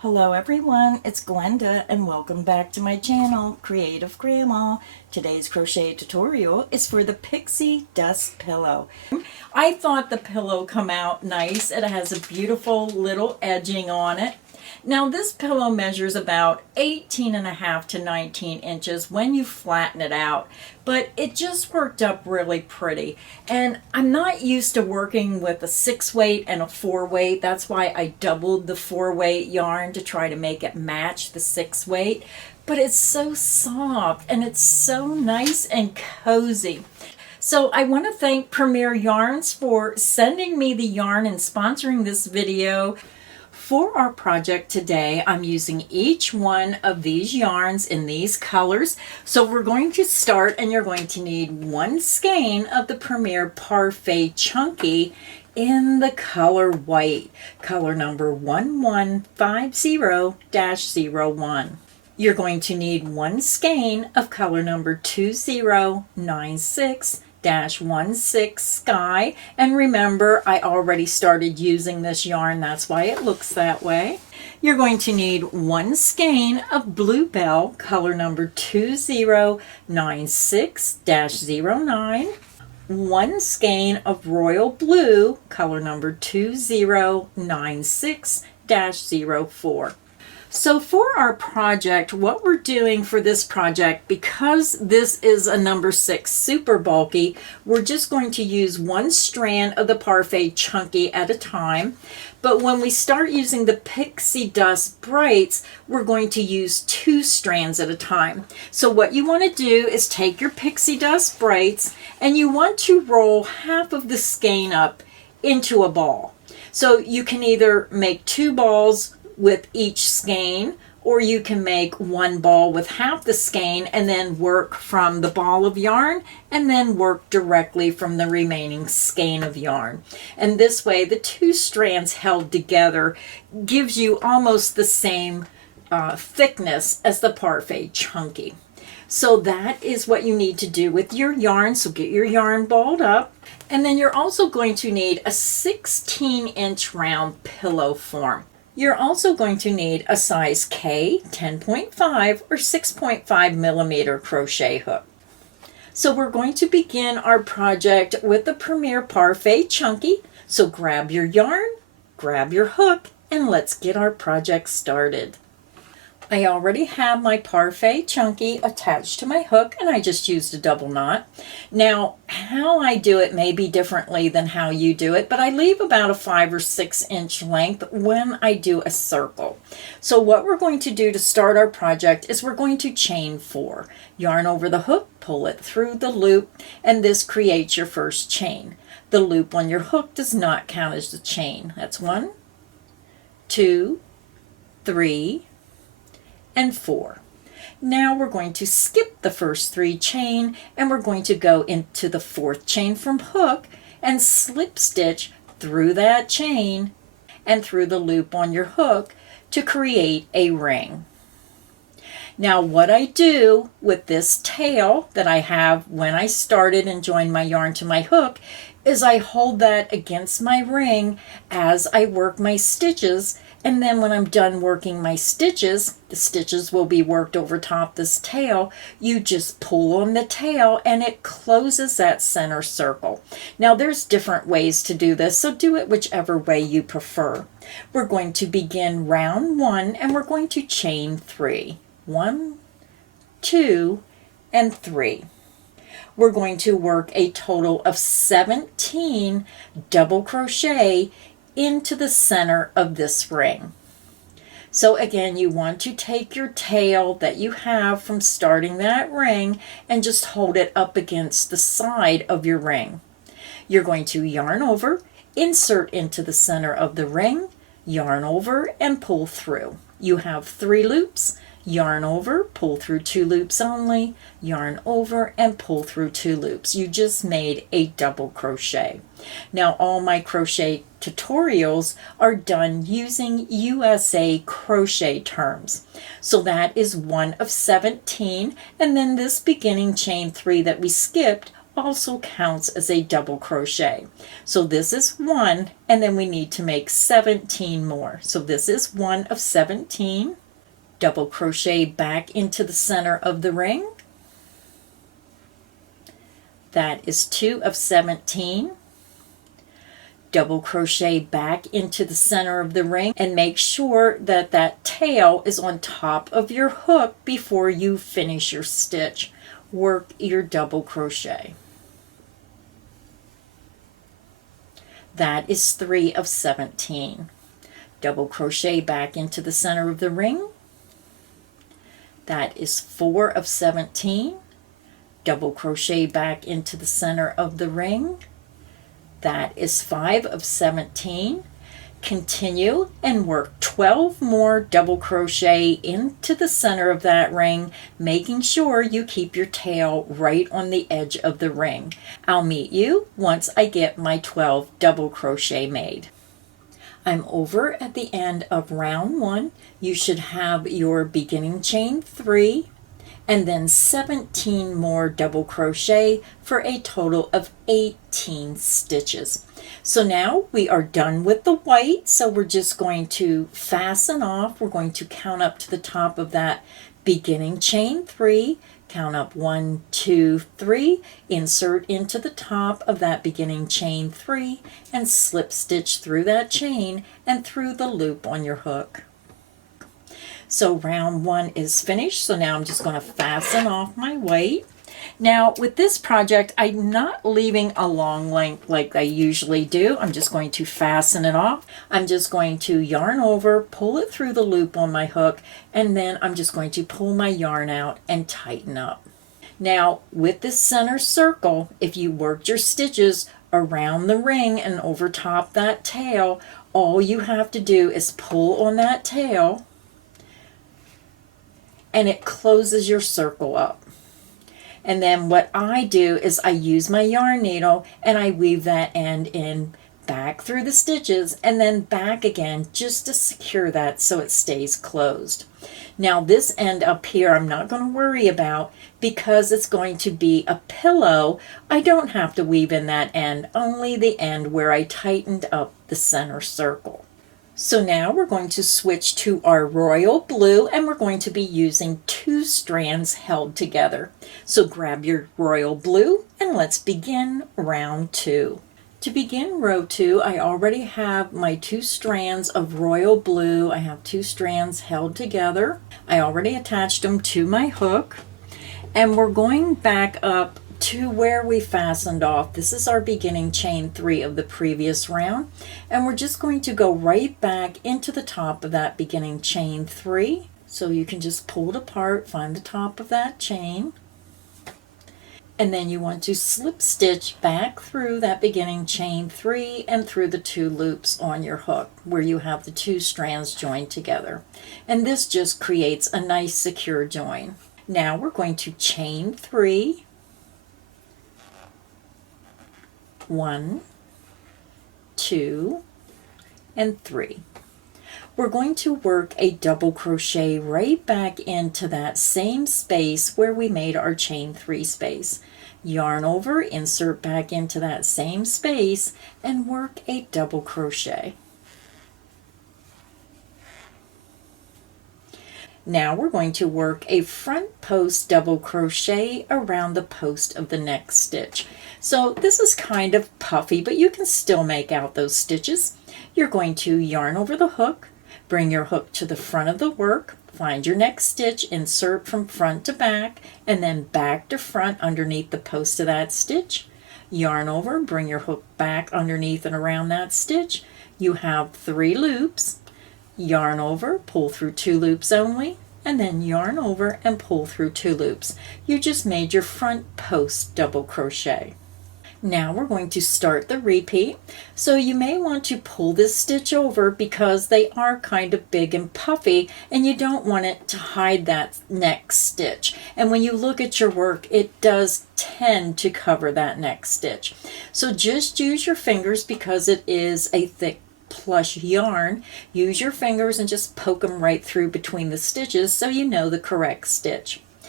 Hello everyone, it's Glenda and welcome back to my channel, Creative Grandma. Today's crochet tutorial is for the Pixie Dust Pillow. I thought the pillow come out nice. It has a beautiful little edging on it. Now this pillow measures about 18.5 to 19 inches when you flatten it out, but it just worked up really pretty. And I'm not used to working with a 6-weight and a 4-weight. That's why I doubled the 4-weight yarn to try to make it match the 6-weight. But it's so soft and it's so nice and cozy. So I want to thank Premier Yarns for sending me the yarn and sponsoring this video. For our project today, I'm using each one of these yarns in these colors. So we're going to start, and you're going to need one skein of the Premier Parfait Chunky in the color white, color number 1150-01. You're going to need one skein of color number 2096-16 Sky, and remember I already started using this yarn, that's why it looks that way. You're going to need one skein of Bluebell, color number 2096-09, one skein of Royal Blue, color number 2096-04. So for our project, what we're doing for this project, because this is a number 6 super bulky, we're just going to use one strand of the Parfait Chunky at a time. But when we start using the Pixie Dust Brights, we're going to use 2 strands at a time. So what you want to do is take your Pixie Dust Brights and you want to roll half of the skein up into a ball. So you can either make 2 balls with each skein, or you can make one ball with half the skein and then work from the ball of yarn and then work directly from the remaining skein of yarn. And this way the 2 strands held together gives you almost the same thickness as the Parfait Chunky. So that is what you need to do with your yarn. So get your yarn balled up, and then you're also going to need a 16-inch round pillow form. You're also going to need a size K 10.5 or 6.5 millimeter crochet hook. So we're going to begin our project with the Premier Parfait Chunky. So grab your yarn, grab your hook, and let's get our project started. I already have my Parfait Chunky attached to my hook, and I just used a double knot. Now, how I do it may be differently than how you do it, but I leave about a 5 or 6 inch length when I do a circle. So what we're going to do to start our project is we're going to chain 4. Yarn over the hook, pull it through the loop, and this creates your first chain. The loop on your hook does not count as the chain. That's 1, 2, 3, and 4. Now we're going to skip the first 3 chain, and we're going to go into the 4th chain from hook and slip stitch through that chain and through the loop on your hook to create a ring. Now what I do with this tail that I have when I started and joined my yarn to my hook is I hold that against my ring as I work my stitches, and then when I'm done working my stitches, the stitches will be worked over top this tail. You just pull on the tail and it closes that center circle. Now there's different ways to do this, so do it whichever way you prefer. We're going to begin round 1 and we're going to chain 3. 1, 2, and 3. We're going to work a total of 17 double crochet into the center of this ring. So again, you want to take your tail that you have from starting that ring and just hold it up against the side of your ring. You're going to yarn over, insert into the center of the ring, yarn over, and pull through. You have 3 loops. Yarn over, pull through 2 loops only, yarn over, and pull through 2 loops. You just made a double crochet. Now all my crochet tutorials are done using USA crochet terms. So that is 1 of 17, and then this beginning chain 3 that we skipped also counts as a double crochet. So this is 1, and then we need to make 17 more. So this is 1 of 17. Double crochet back into the center of the ring. That is 2 of 17. Double crochet back into the center of the ring, and make sure that that tail is on top of your hook before you finish your stitch. Work your double crochet. That is 3 of 17. Double crochet back into the center of the ring. That is 4 of 17. Double crochet back into the center of the ring. That is 5 of 17. Continue and work 12 more double crochet into the center of that ring, making sure you keep your tail right on the edge of the ring. I'll meet you once I get my 12 double crochet made. I'm over at the end of round 1. You should have your beginning chain 3 and then 17 more double crochet for a total of 18 stitches. So now we are done with the white, so we're just going to fasten off. We're going to count up to the top of that beginning chain 3, count up 1, 2, 3, insert into the top of that beginning chain 3, and slip stitch through that chain and through the loop on your hook. So round 1 is finished, so now I'm just going to fasten off my white. Now with this project, I'm not leaving a long length like I usually do. I'm just going to fasten it off. I'm just going to yarn over, pull it through the loop on my hook, and then I'm just going to pull my yarn out and tighten up. Now with this center circle, if you worked your stitches around the ring and over top that tail, all you have to do is pull on that tail and it closes your circle up. And then what I do is I use my yarn needle and I weave that end in back through the stitches and then back again just to secure that so it stays closed. Now this end up here I'm not going to worry about because it's going to be a pillow. I don't have to weave in that end, only the end where I tightened up the center circle. So now we're going to switch to our royal blue and we're going to be using 2 strands held together. So grab your royal blue and let's begin round 2. To begin row 2, I already have my 2 strands of royal blue. I have 2 strands held together. I already attached them to my hook and we're going back up to where we fastened off. This is our beginning chain 3 of the previous round, and we're just going to go right back into the top of that beginning chain 3. So you can just pull it apart, find the top of that chain, and then you want to slip stitch back through that beginning chain 3 and through the 2 loops on your hook where you have the 2 strands joined together, and this just creates a nice secure join. Now we're going to chain 3, 1, 2, and 3. We're going to work a double crochet right back into that same space where we made our chain 3 space. Yarn over, insert back into that same space, and work a double crochet. Now we're going to work a front post double crochet around the post of the next stitch. So this is kind of puffy, but you can still make out those stitches. You're going to yarn over the hook, bring your hook to the front of the work, find your next stitch, insert from front to back, and then back to front underneath the post of that stitch. Yarn over, bring your hook back underneath and around that stitch. You have 3 loops. Yarn over, pull through 2 loops only, and then yarn over and pull through 2 loops. You just made your front post double crochet. Now we're going to start the repeat. So you may want to pull this stitch over because they are kind of big and puffy and you don't want it to hide that next stitch. And when you look at your work, it does tend to cover that next stitch. So just use your fingers because it is a thick plush yarn. Use your fingers and just poke them right through between the stitches so you know the correct stitch.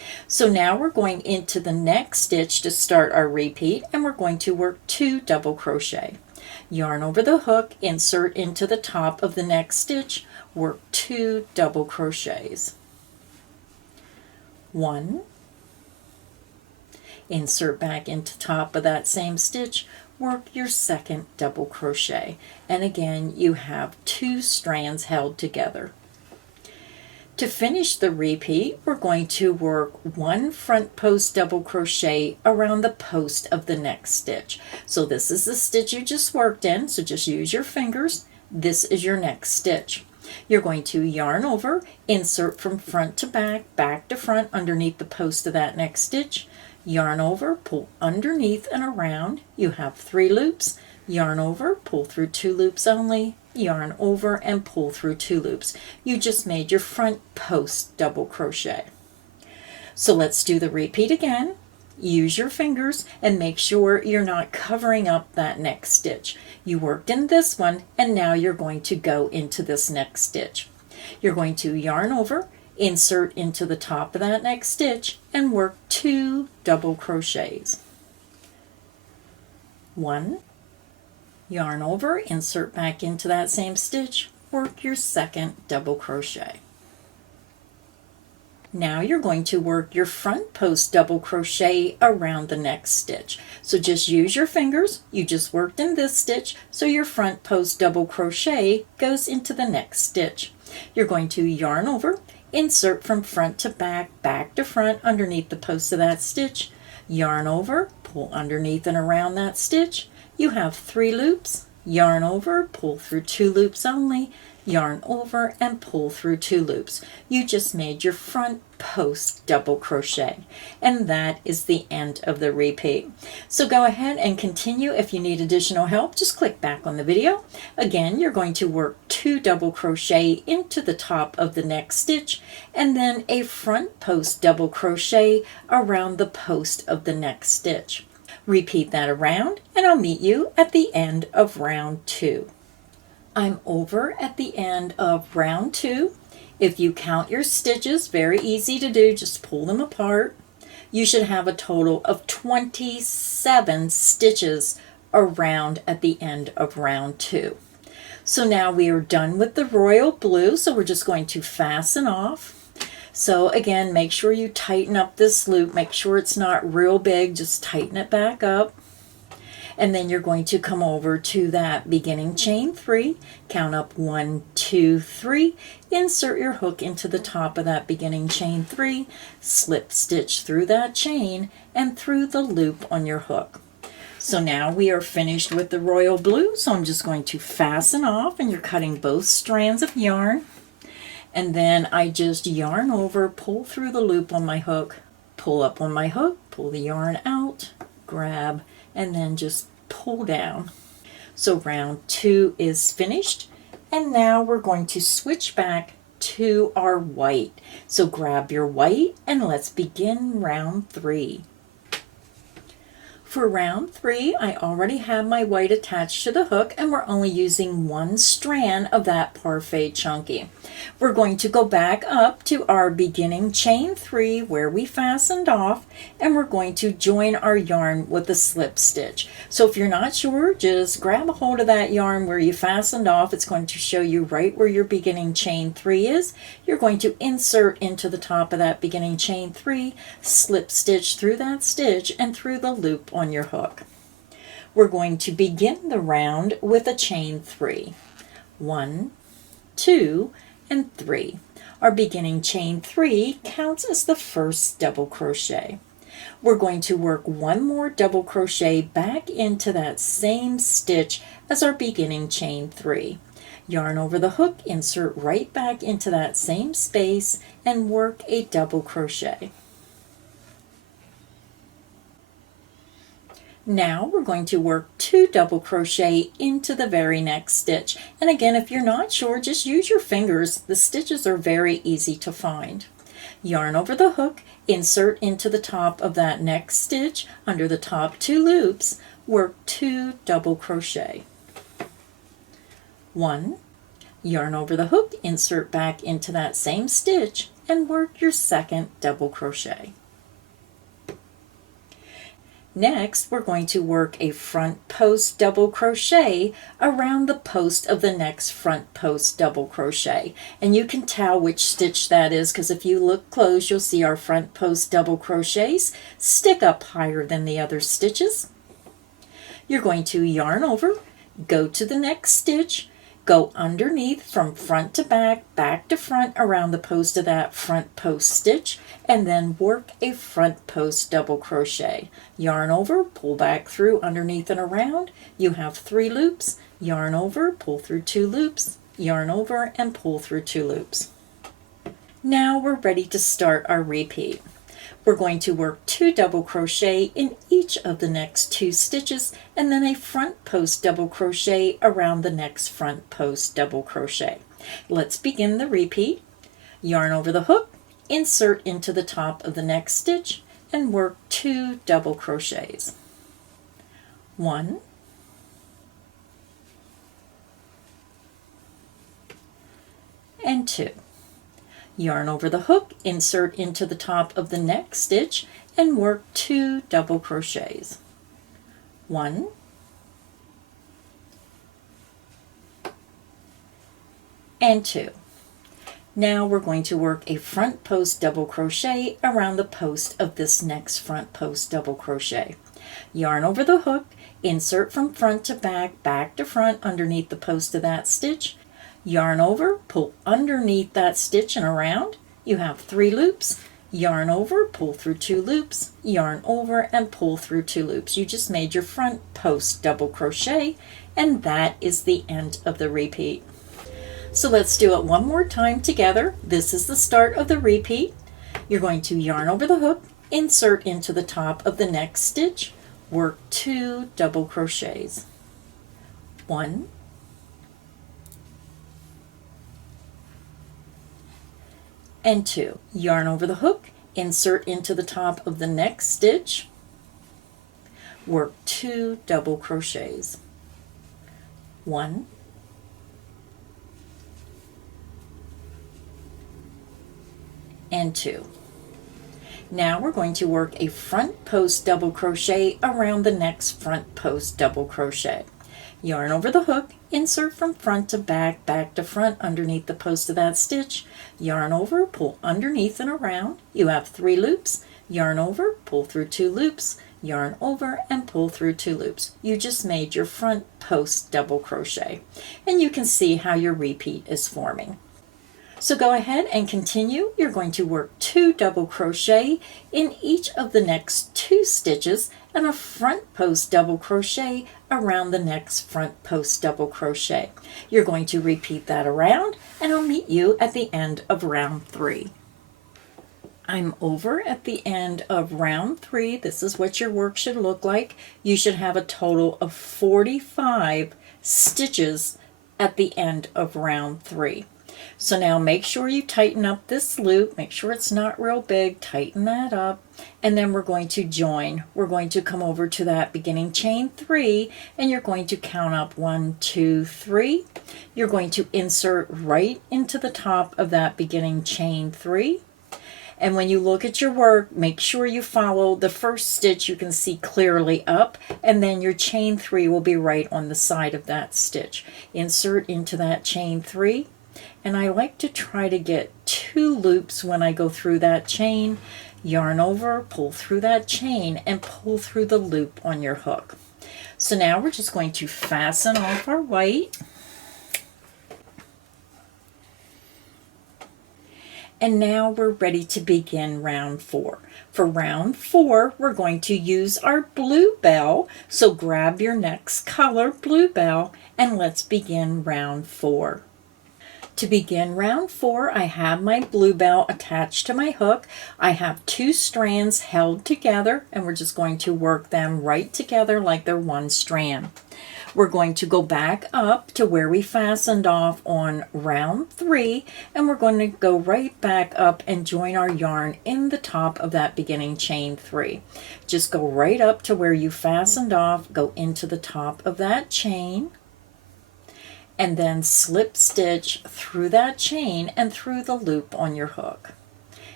So now we're going into the next stitch to start our repeat, and we're going to work 2 double crochet. Yarn over the hook, insert into the top of the next stitch, work 2 double crochets. 1, insert back into top of that same stitch, work your second double crochet, and again you have 2 strands held together. To finish the repeat, we're going to work 1 front post double crochet around the post of the next stitch. So this is the stitch you just worked in, so just use your fingers. This is your next stitch. You're going to yarn over, insert from front to back, back to front underneath the post of that next stitch, yarn over, pull underneath and around. You have 3 loops, yarn over, pull through 2 loops only, yarn over and pull through 2 loops. You just made your front post double crochet. So let's do the repeat again. Use your fingers and make sure you're not covering up that next stitch. You worked in this one and now you're going to go into this next stitch. You're going to yarn over, insert into the top of that next stitch and work 2 double crochets. 1, yarn over, insert back into that same stitch, work your second double crochet. Now you're going to work your front post double crochet around the next stitch. So just use your fingers. You just worked in this stitch, so your front post double crochet goes into the next stitch. You're going to yarn over, insert from front to back, back to front underneath the post of that stitch, yarn over, pull underneath and around that stitch. You have 3 loops, yarn over, pull through 2 loops only, yarn over and pull through 2 loops. You just made your front post double crochet, and that is the end of the repeat. So go ahead and continue. If you need additional help, just click back on the video. Again, you're going to work 2 double crochet into the top of the next stitch and then a front post double crochet around the post of the next stitch. Repeat that around and I'll meet you at the end of round 2. I'm over at the end of round 2. If you count your stitches, very easy to do, just pull them apart. You should have a total of 27 stitches around at the end of round 2. So now we are done with the royal blue, so we're just going to fasten off. So again, make sure you tighten up this loop, make sure it's not real big, just tighten it back up. And then you're going to come over to that beginning chain 3, count up 1, 2, 3, insert your hook into the top of that beginning chain 3, slip stitch through that chain and through the loop on your hook. So now we are finished with the royal blue, so I'm just going to fasten off, and you're cutting both strands of yarn. And then I just yarn over, pull through the loop on my hook, pull up on my hook, pull the yarn out, grab, and then just pull down. So round 2 is finished, and now we're going to switch back to our white. So grab your white and let's begin round 3. For round 3, I already have my white attached to the hook, and we're only using 1 strand of that Parfait chunky. We're going to go back up to our beginning chain 3 where we fastened off, and we're going to join our yarn with a slip stitch. So if you're not sure, just grab a hold of that yarn where you fastened off. It's going to show you right where your beginning chain 3 is. You're going to insert into the top of that beginning chain 3, slip stitch through that stitch and through the loop on your hook. We're going to begin the round with a chain 3. 1, 2, and 3. Our beginning chain 3 counts as the first double crochet. We're going to work 1 more double crochet back into that same stitch as our beginning chain 3. Yarn over the hook, insert right back into that same space and work a double crochet. Now we're going to work 2 double crochet into the very next stitch. And again, if you're not sure, just use your fingers. The stitches are very easy to find. Yarn over the hook, insert into the top of that next stitch under the top 2 loops, work 2 double crochet. 1, yarn over the hook, insert back into that same stitch and work your second double crochet. Next, we're going to work a front post double crochet around the post of the next front post double crochet. And you can tell which stitch that is because if you look close, you'll see our front post double crochets stick up higher than the other stitches. You're going to yarn over, go to the next stitch, go underneath from front to back, back to front around the post of that front post stitch, and then work a front post double crochet. Yarn over, pull back through, underneath and around. You have 3 loops. Yarn over, pull through 2 loops, yarn over, and pull through 2 loops. Now we're ready to start our repeat. We're going to work 2 double crochet in each of the next 2 stitches and then a front post double crochet around the next front post double crochet. Let's begin the repeat. Yarn over the hook, insert into the top of the next stitch and work 2 double crochets. 1 and 2. Yarn over the hook, insert into the top of the next stitch and work 2 double crochets. 1 and 2. Now we're going to work a front post double crochet around the post of this next front post double crochet. Yarn over the hook, insert from front to back, back to front underneath the post of that stitch. Yarn over, pull underneath that stitch and around. You have 3 loops. Yarn over, pull through 2 loops, yarn over, and pull through 2 loops. You just made your front post double crochet, and that is the end of the repeat. So let's do it one more time together. This is the start of the repeat. You're going to yarn over the hook, insert into the top of the next stitch, work 2 double crochets. 1 and 2. Yarn over the hook, insert into the top of the next stitch, work 2 double crochets. 1 and 2. Now we're going to work a front post double crochet around the next front post double crochet. Yarn over the hook, insert from front to back, back to front underneath the post of that stitch, yarn over, pull underneath and around. You have 3 loops, yarn over, pull through 2 loops, yarn over, and pull through 2 loops. You just made your front post double crochet, and you can see how your repeat is forming. So go ahead and continue. You're going to work 2 double crochet in each of the next 2 stitches and a front post double crochet around the next front post double crochet. You're going to repeat that around, and I'll meet you at the end of round 3. I'm over at the end of round 3. This is what your work should look like. You should have a total of 45 stitches at the end of round 3. So now make sure you tighten up this loop, make sure it's not real big, tighten that up, and then we're going to join. We're going to come over to that beginning chain 3, and you're going to count up 1, 2, 3. You're going to insert right into the top of that beginning chain 3. And when you look at your work, make sure you follow the first stitch you can see clearly up, and then your chain 3 will be right on the side of that stitch. Insert into that chain 3. And I like to try to get 2 loops when I go through that chain. Yarn over, pull through that chain, and pull through the loop on your hook. So now we're just going to fasten off our white. And now we're ready to begin round 4. For round 4, we're going to use our bluebell. So grab your next color, bluebell, and let's begin round 4. To begin round 4, I have my bluebell attached to my hook. I have 2 strands held together, and we're just going to work them right together like they're one strand. We're going to go back up to where we fastened off on round 3, and we're going to go right back up and join our yarn in the top of that beginning chain 3. Just go right up to where you fastened off, go into the top of that chain, and then slip stitch through that chain and through the loop on your hook.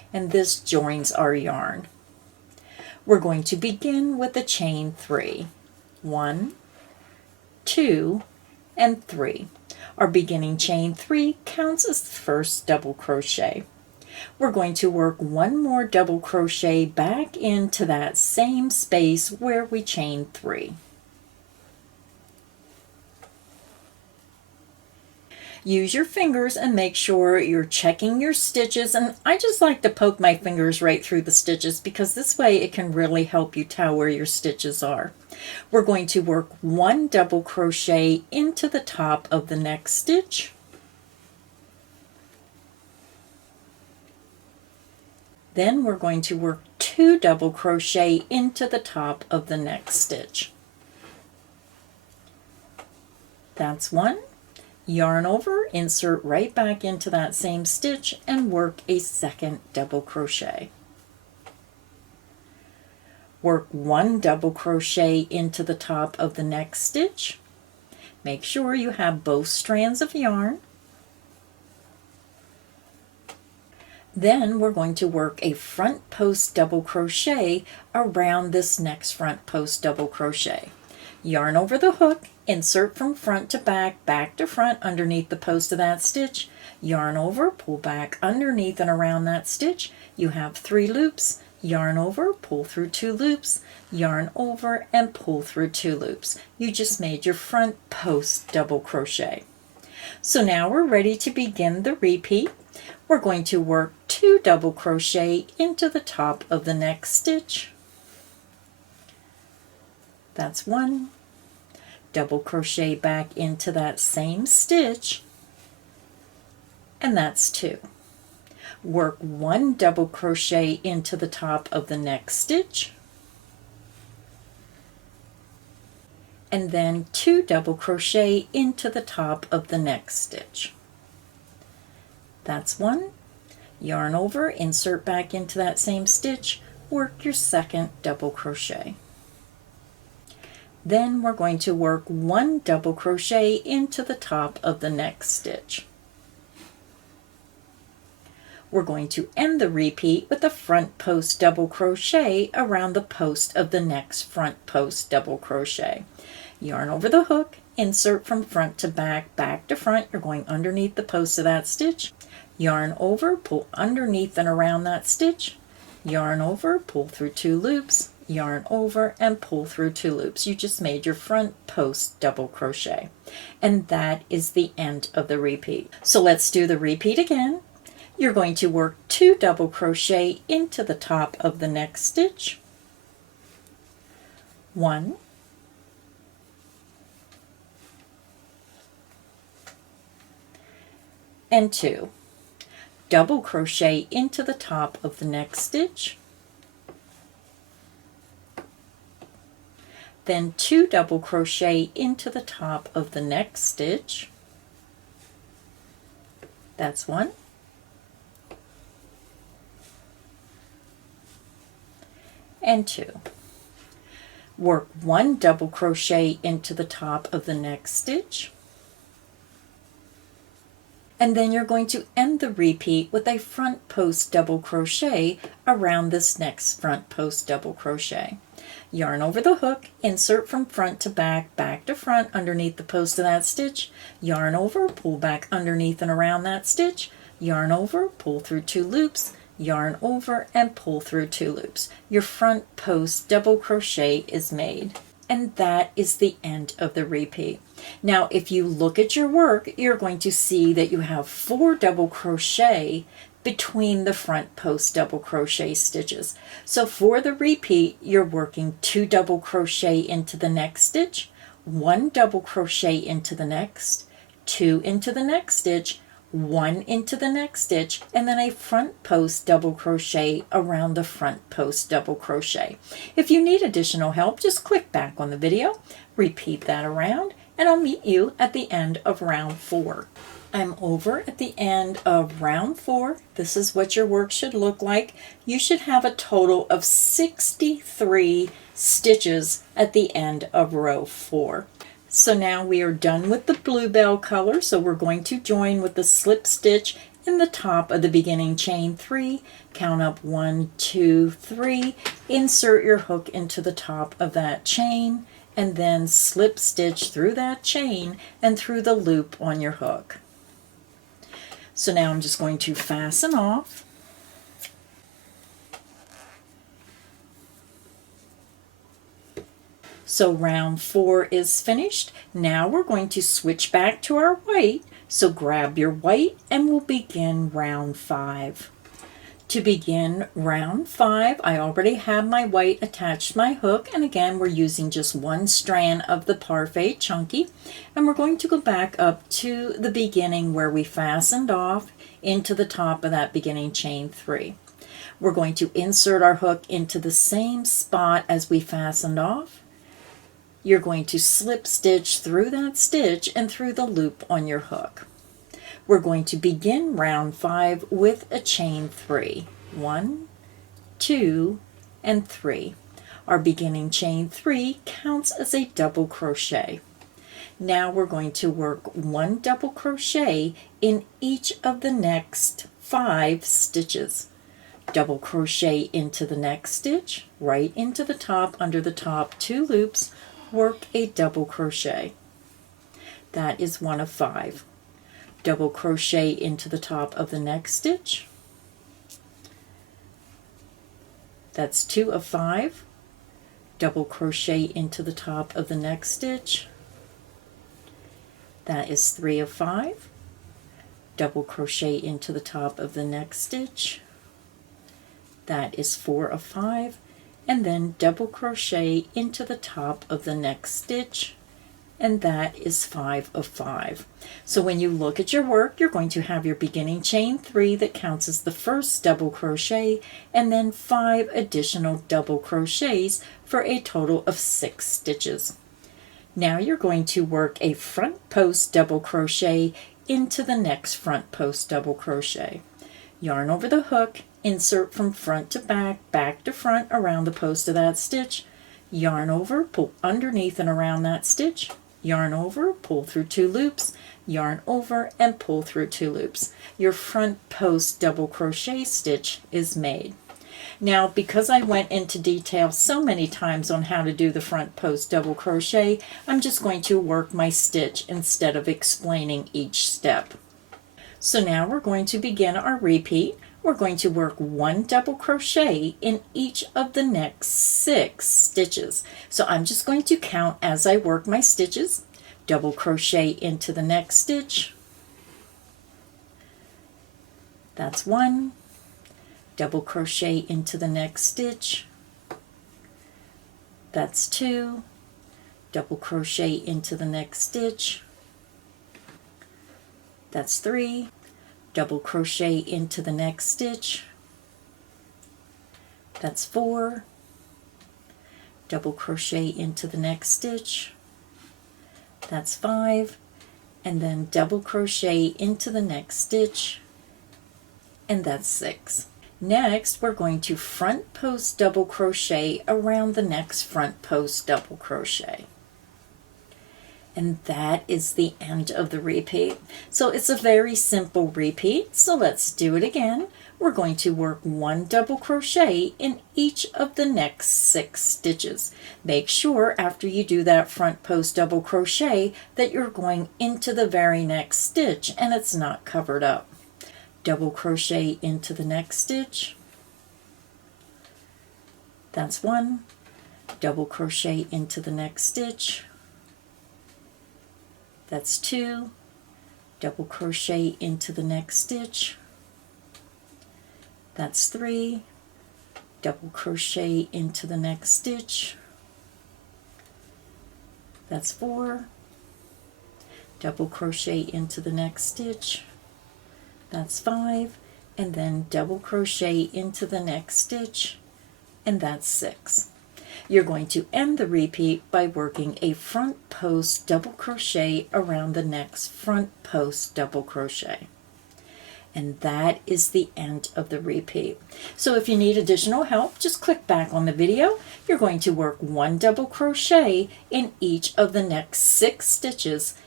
and this joins our yarn. We're going to begin with the chain 3. 1, 2, and 3. Our beginning chain 3 counts as the first double crochet. We're going to work one more double crochet back into that same space where we chained 3. Use your fingers and make sure you're checking your stitches, and I just like to poke my fingers right through the stitches because this way it can really help you tell where your stitches are. We're going to work one double crochet into the top of the next stitch. Then we're going to work 2 double crochet into the top of the next stitch. That's 1. Yarn over, insert right back into that same stitch, and work a second double crochet. Work 1 double crochet into the top of the next stitch. Make sure you have both strands of yarn. Then we're going to work a front post double crochet around this next front post double crochet. Yarn over the hook, insert from front to back, back to front underneath the post of that stitch, yarn over, pull back underneath and around that stitch. You have 3 loops, yarn over, pull through 2 loops, yarn over, and pull through 2 loops. You just made your front post double crochet. So now we're ready to begin the repeat. We're going to work 2 double crochet into the top of the next stitch. That's 1. Double crochet back into that same stitch, and that's 2. Work 1 double crochet into the top of the next stitch, and then 2 double crochet into the top of the next stitch. That's 1. Yarn over, insert back into that same stitch, work your second double crochet. Then we're going to work 1 double crochet into the top of the next stitch. We're going to end the repeat with a front post double crochet around the post of the next front post double crochet. Yarn over the hook, insert from front to back, back to front. You're going underneath the post of that stitch. Yarn over, pull underneath and around that stitch. Yarn over, pull through 2 loops. Yarn over and pull through 2 loops. You just made your front post double crochet, and that is the end of the repeat. So let's do the repeat again. You're going to work 2 double crochet into the top of the next stitch. 1, and 2. Double crochet into the top of the next stitch. Then 2 double crochet into the top of the next stitch. That's 1. And 2. Work 1 double crochet into the top of the next stitch. And then you're going to end the repeat with a front post double crochet around this next front post double crochet. Yarn over the hook, insert from front to back, back to front underneath the post of that stitch, yarn over, pull back underneath and around that stitch, yarn over, pull through 2 loops, yarn over, and pull through 2 loops. Your front post double crochet is made. And that is the end of the repeat. Now if you look at your work, you're going to see that you have 4 double crochet between the front post double crochet stitches. So for the repeat, you're working 2 double crochet into the next stitch, 1 double crochet into the next, 2 into the next stitch, 1 into the next stitch, and then a front post double crochet around the front post double crochet. If you need additional help, just click back on the video, repeat that around, and I'll meet you at the end of round 4. I'm over at the end of round 4. This is what your work should look like. You should have a total of 63 stitches at the end of row 4. So now we are done with the bluebell color, so we're going to join with the slip stitch in the top of the beginning chain 3, count up 1, 2, 3, insert your hook into the top of that chain, and then slip stitch through that chain and through the loop on your hook. So now I'm just going to fasten off. So round 4 is finished. Now we're going to switch back to our white. So grab your white and we'll begin round 5. To begin round 5, I already have my white attached to my hook, and again we're using just one strand of the Parfait Chunky, and we're going to go back up to the beginning where we fastened off into the top of that beginning chain 3. We're going to insert our hook into the same spot as we fastened off. You're going to slip stitch through that stitch and through the loop on your hook. We're going to begin round 5 with a chain 3. 1, 2, and 3. Our beginning chain 3 counts as a double crochet. Now we're going to work 1 double crochet in each of the next 5 stitches. Double crochet into the next stitch, right into the top, under the top 2 loops, work a double crochet. That is 1 of 5. Double crochet into the top of the next stitch. That's 2 of 5. Double crochet into the top of the next stitch. That is 3 of 5. Double crochet into the top of the next stitch. That is 4 of 5. And then double crochet into the top of the next stitch, and that is 5 of 5. So when you look at your work, you're going to have your beginning chain 3 that counts as the first double crochet, and then 5 additional double crochets for a total of 6 stitches. Now you're going to work a front post double crochet into the next front post double crochet. Yarn over the hook, insert from front to back, back to front around the post of that stitch, yarn over, pull underneath and around that stitch, yarn over, pull through 2 loops, yarn over, and pull through 2 loops. Your front post double crochet stitch is made. Now, because I went into detail so many times on how to do the front post double crochet, I'm just going to work my stitch instead of explaining each step. So now we're going to begin our repeat. We're going to work 1 double crochet in each of the next 6 stitches. So I'm just going to count as I work my stitches. Double crochet into the next stitch. That's 1. Double crochet into the next stitch. That's 2. Double crochet into the next stitch. That's 3. Double crochet into the next stitch. That's 4. Double crochet into the next stitch. That's 5. And then double crochet into the next stitch. And that's 6. Next, we're going to front post double crochet around the next front post double crochet. And that is the end of the repeat. So it's a very simple repeat. So let's do it again. We're going to work 1 double crochet in each of the next 6 stitches. Make sure after you do that front post double crochet that you're going into the very next stitch and it's not covered up. Double crochet into the next stitch. That's 1. Double crochet into the next stitch. That's 2. Double crochet into the next stitch. That's 3. Double crochet into the next stitch. That's 4. Double crochet into the next stitch. That's 5. And then double crochet into the next stitch. And that's 6. You're going to end the repeat by working a front post double crochet around the next front post double crochet. And that is the end of the repeat. So if you need additional help, just click back on the video. You're going to work 1 double crochet in each of the next 6 stitches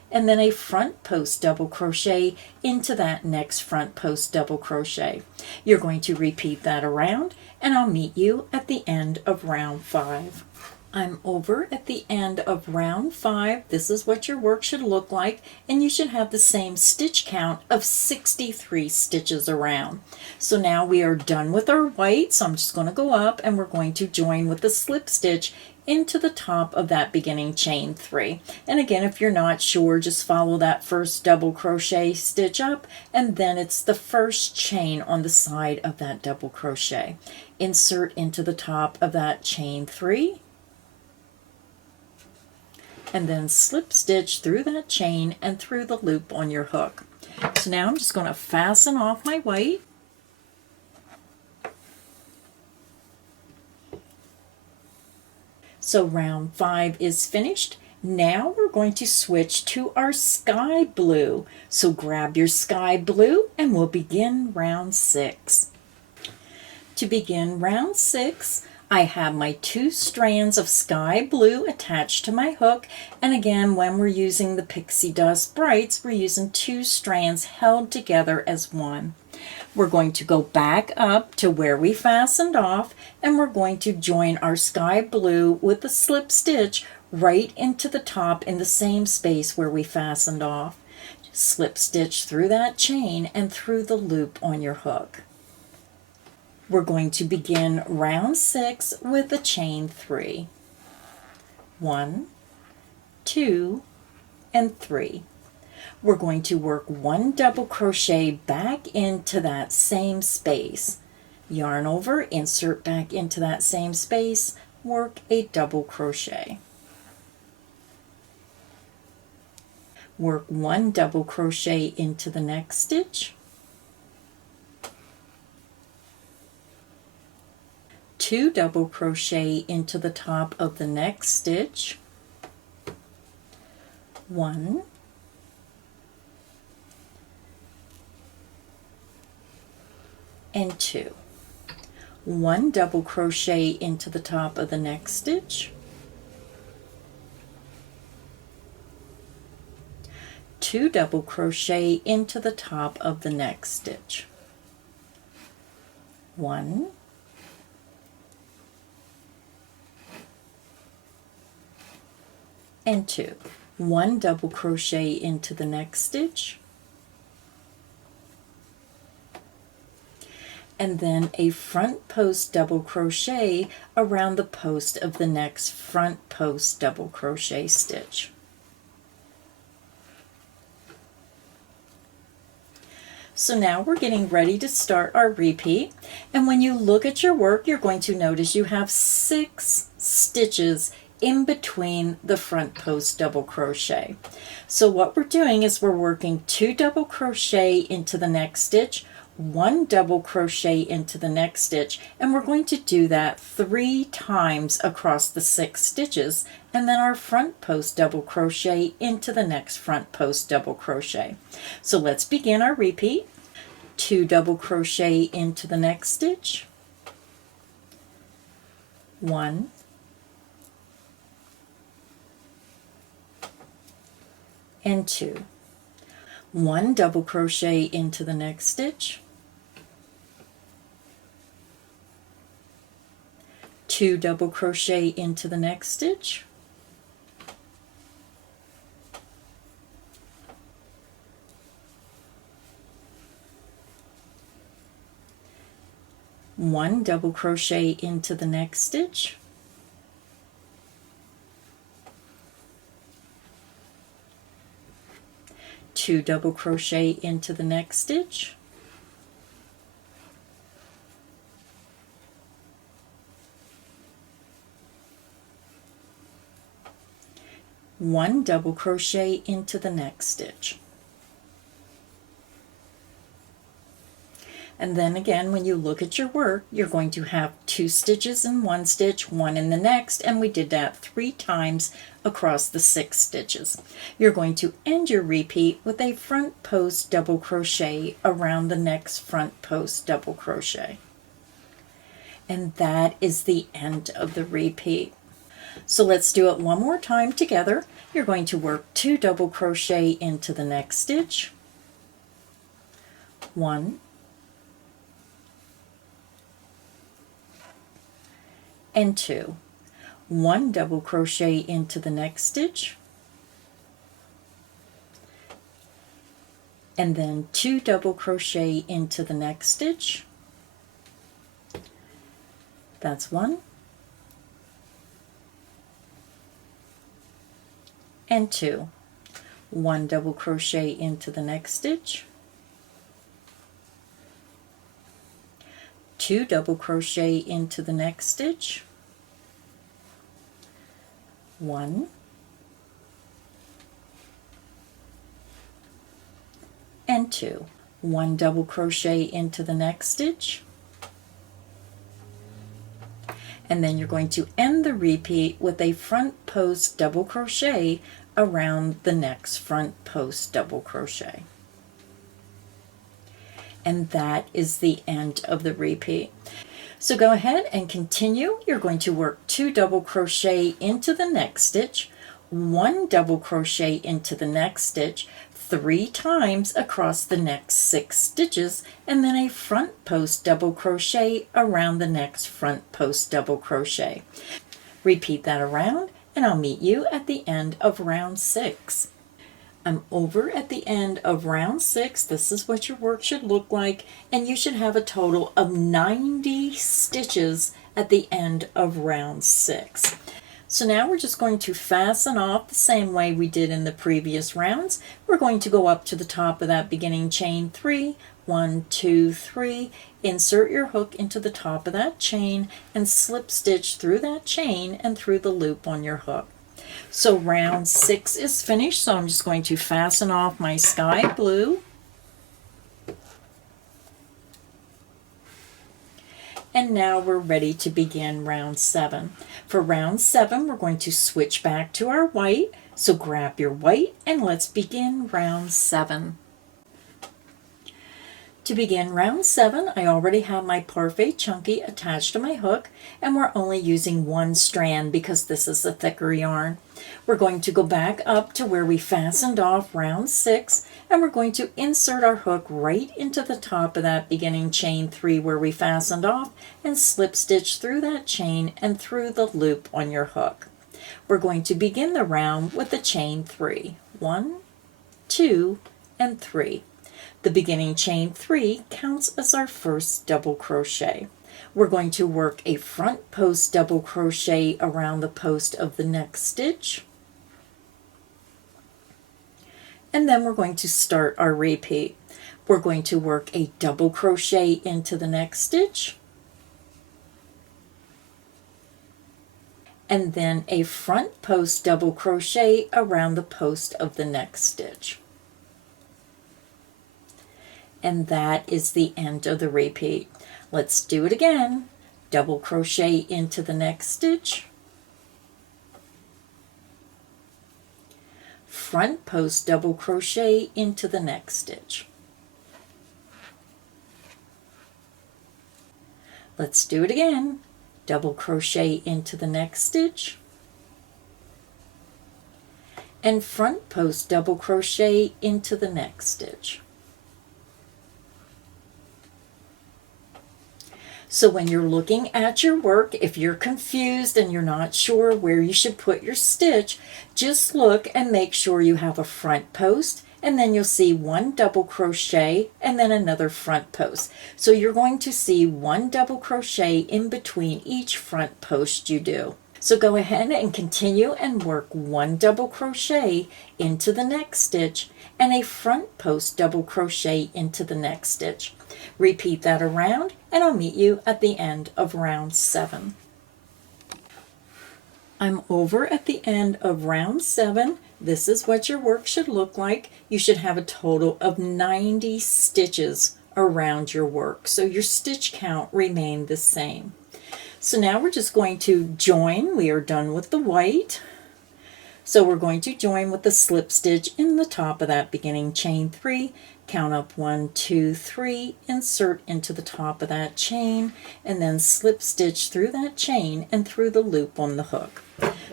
and then a front post double crochet into that next front post double crochet. You're going to repeat that around, and I'll meet you at the end of round 5. I'm over at the end of round 5. This is what your work should look like, and you should have the same stitch count of 63 stitches around. So now we are done with our white, so I'm just going to go up and we're going to join with the slip stitch into the top of that beginning chain 3. And again, if you're not sure, just follow that first double crochet stitch up, and then it's the first chain on the side of that double crochet. Insert into the top of that chain 3, and then slip stitch through that chain and through the loop on your hook. So now I'm just going to fasten off my white. So round 5 is finished. Now we're going to switch to our sky blue. So grab your sky blue and we'll begin round 6. To begin round 6, I have my 2 strands of sky blue attached to my hook, and again, when we're using the Pixie Dust Brights, we're using 2 strands held together as one. We're going to go back up to where we fastened off, and we're going to join our sky blue with the slip stitch right into the top in the same space where we fastened off. Slip stitch through that chain and through the loop on your hook. We're going to begin round 6 with a chain 3. 1, 2, and 3. We're going to work 1 double crochet back into that same space. Yarn over, insert back into that same space, work a double crochet. Work 1 double crochet into the next stitch. 2 double crochet into the top of the next stitch, 1, and 2. 1 double crochet into the top of the next stitch, 2 double crochet into the top of the next stitch, 1, and 2. 1 double crochet into the next stitch, and then a front post double crochet around the post of the next front post double crochet stitch. So now we're getting ready to start our repeat, and when you look at your work, you're going to notice you have 6 stitches in between the front post double crochet. So what we're doing is we're working 2 double crochet into the next stitch, 1 double crochet into the next stitch, and we're going to do that 3 times across the 6 stitches, and then our front post double crochet into the next front post double crochet. So let's begin our repeat. 2 double crochet into the next stitch, 1, and 2. 1 double crochet into the next stitch, 2 double crochet into the next stitch, 1 double crochet into the next stitch, 2 double crochet into the next stitch, 1 double crochet into the next stitch. And then again, when you look at your work, you're going to have 2 stitches in one stitch, 1 in the next, and we did that 3 times across the 6 stitches. You're going to end your repeat with a front post double crochet around the next front post double crochet. And that is the end of the repeat. So let's do it one more time together. You're going to work 2 double crochet into the next stitch, 1 and 2, 1 double crochet into the next stitch, and then 2 double crochet into the next stitch. That's 1 and 2, 1 double crochet into the next stitch, 2 double crochet into the next stitch, 1 and 2, 1 double crochet into the next stitch, and then you're going to end the repeat with a front post double crochet around the next front post double crochet. And that is the end of the repeat. So go ahead and continue. You're going to work 2 double crochet into the next stitch, 1 double crochet into the next stitch, 3 times across the next 6 stitches, and then a front post double crochet around the next front post double crochet. Repeat that around, and I'll meet you at the end of round 6. I'm over at the end of round 6. This is what your work should look like, and you should have a total of 90 stitches at the end of round 6. So now we're just going to fasten off the same way we did in the previous rounds. We're going to go up to the top of that beginning chain 3, 1, 2, 3, insert your hook into the top of that chain and slip stitch through that chain and through the loop on your hook. So round 6 is finished, so I'm just going to fasten off my sky blue. And now we're ready to begin round 7. For round 7, we're going to switch back to our white. So grab your white and let's begin round 7. To begin round 7, I already have my Parfait Chunky attached to my hook, and we're only using 1 strand because this is a thicker yarn. We're going to go back up to where we fastened off round 6, and we're going to insert our hook right into the top of that beginning chain 3 where we fastened off and slip stitch through that chain and through the loop on your hook. We're going to begin the round with the chain 3. 1, 2, and 3. The beginning chain 3 counts as our first double crochet. We're going to work a front post double crochet around the post of the next stitch, and then we're going to start our repeat. We're going to work a double crochet into the next stitch, and then a front post double crochet around the post of the next stitch. And that is the end of the repeat. Let's do it again. Double crochet into the next stitch, front post double crochet into the next stitch. Let's do it again. Double crochet into the next stitch, and front post double crochet into the next stitch. So when you're looking at your work, if you're confused and you're not sure where you should put your stitch, just look and make sure you have a front post, and then you'll see 1 double crochet and then another front post. So you're going to see 1 double crochet in between each front post you do. So go ahead and continue and work 1 double crochet into the next stitch and a front post double crochet into the next stitch. Repeat that around, and I'll meet you at the end of round 7. I'm over at the end of round 7. This is what your work should look like. You should have a total of 90 stitches around your work, so your stitch count remained the same. So now we're just going to join. We are done with the white. So we're going to join with the slip stitch in the top of that beginning chain 3, count up 1, 2, 3, insert into the top of that chain, and then slip stitch through that chain and through the loop on the hook.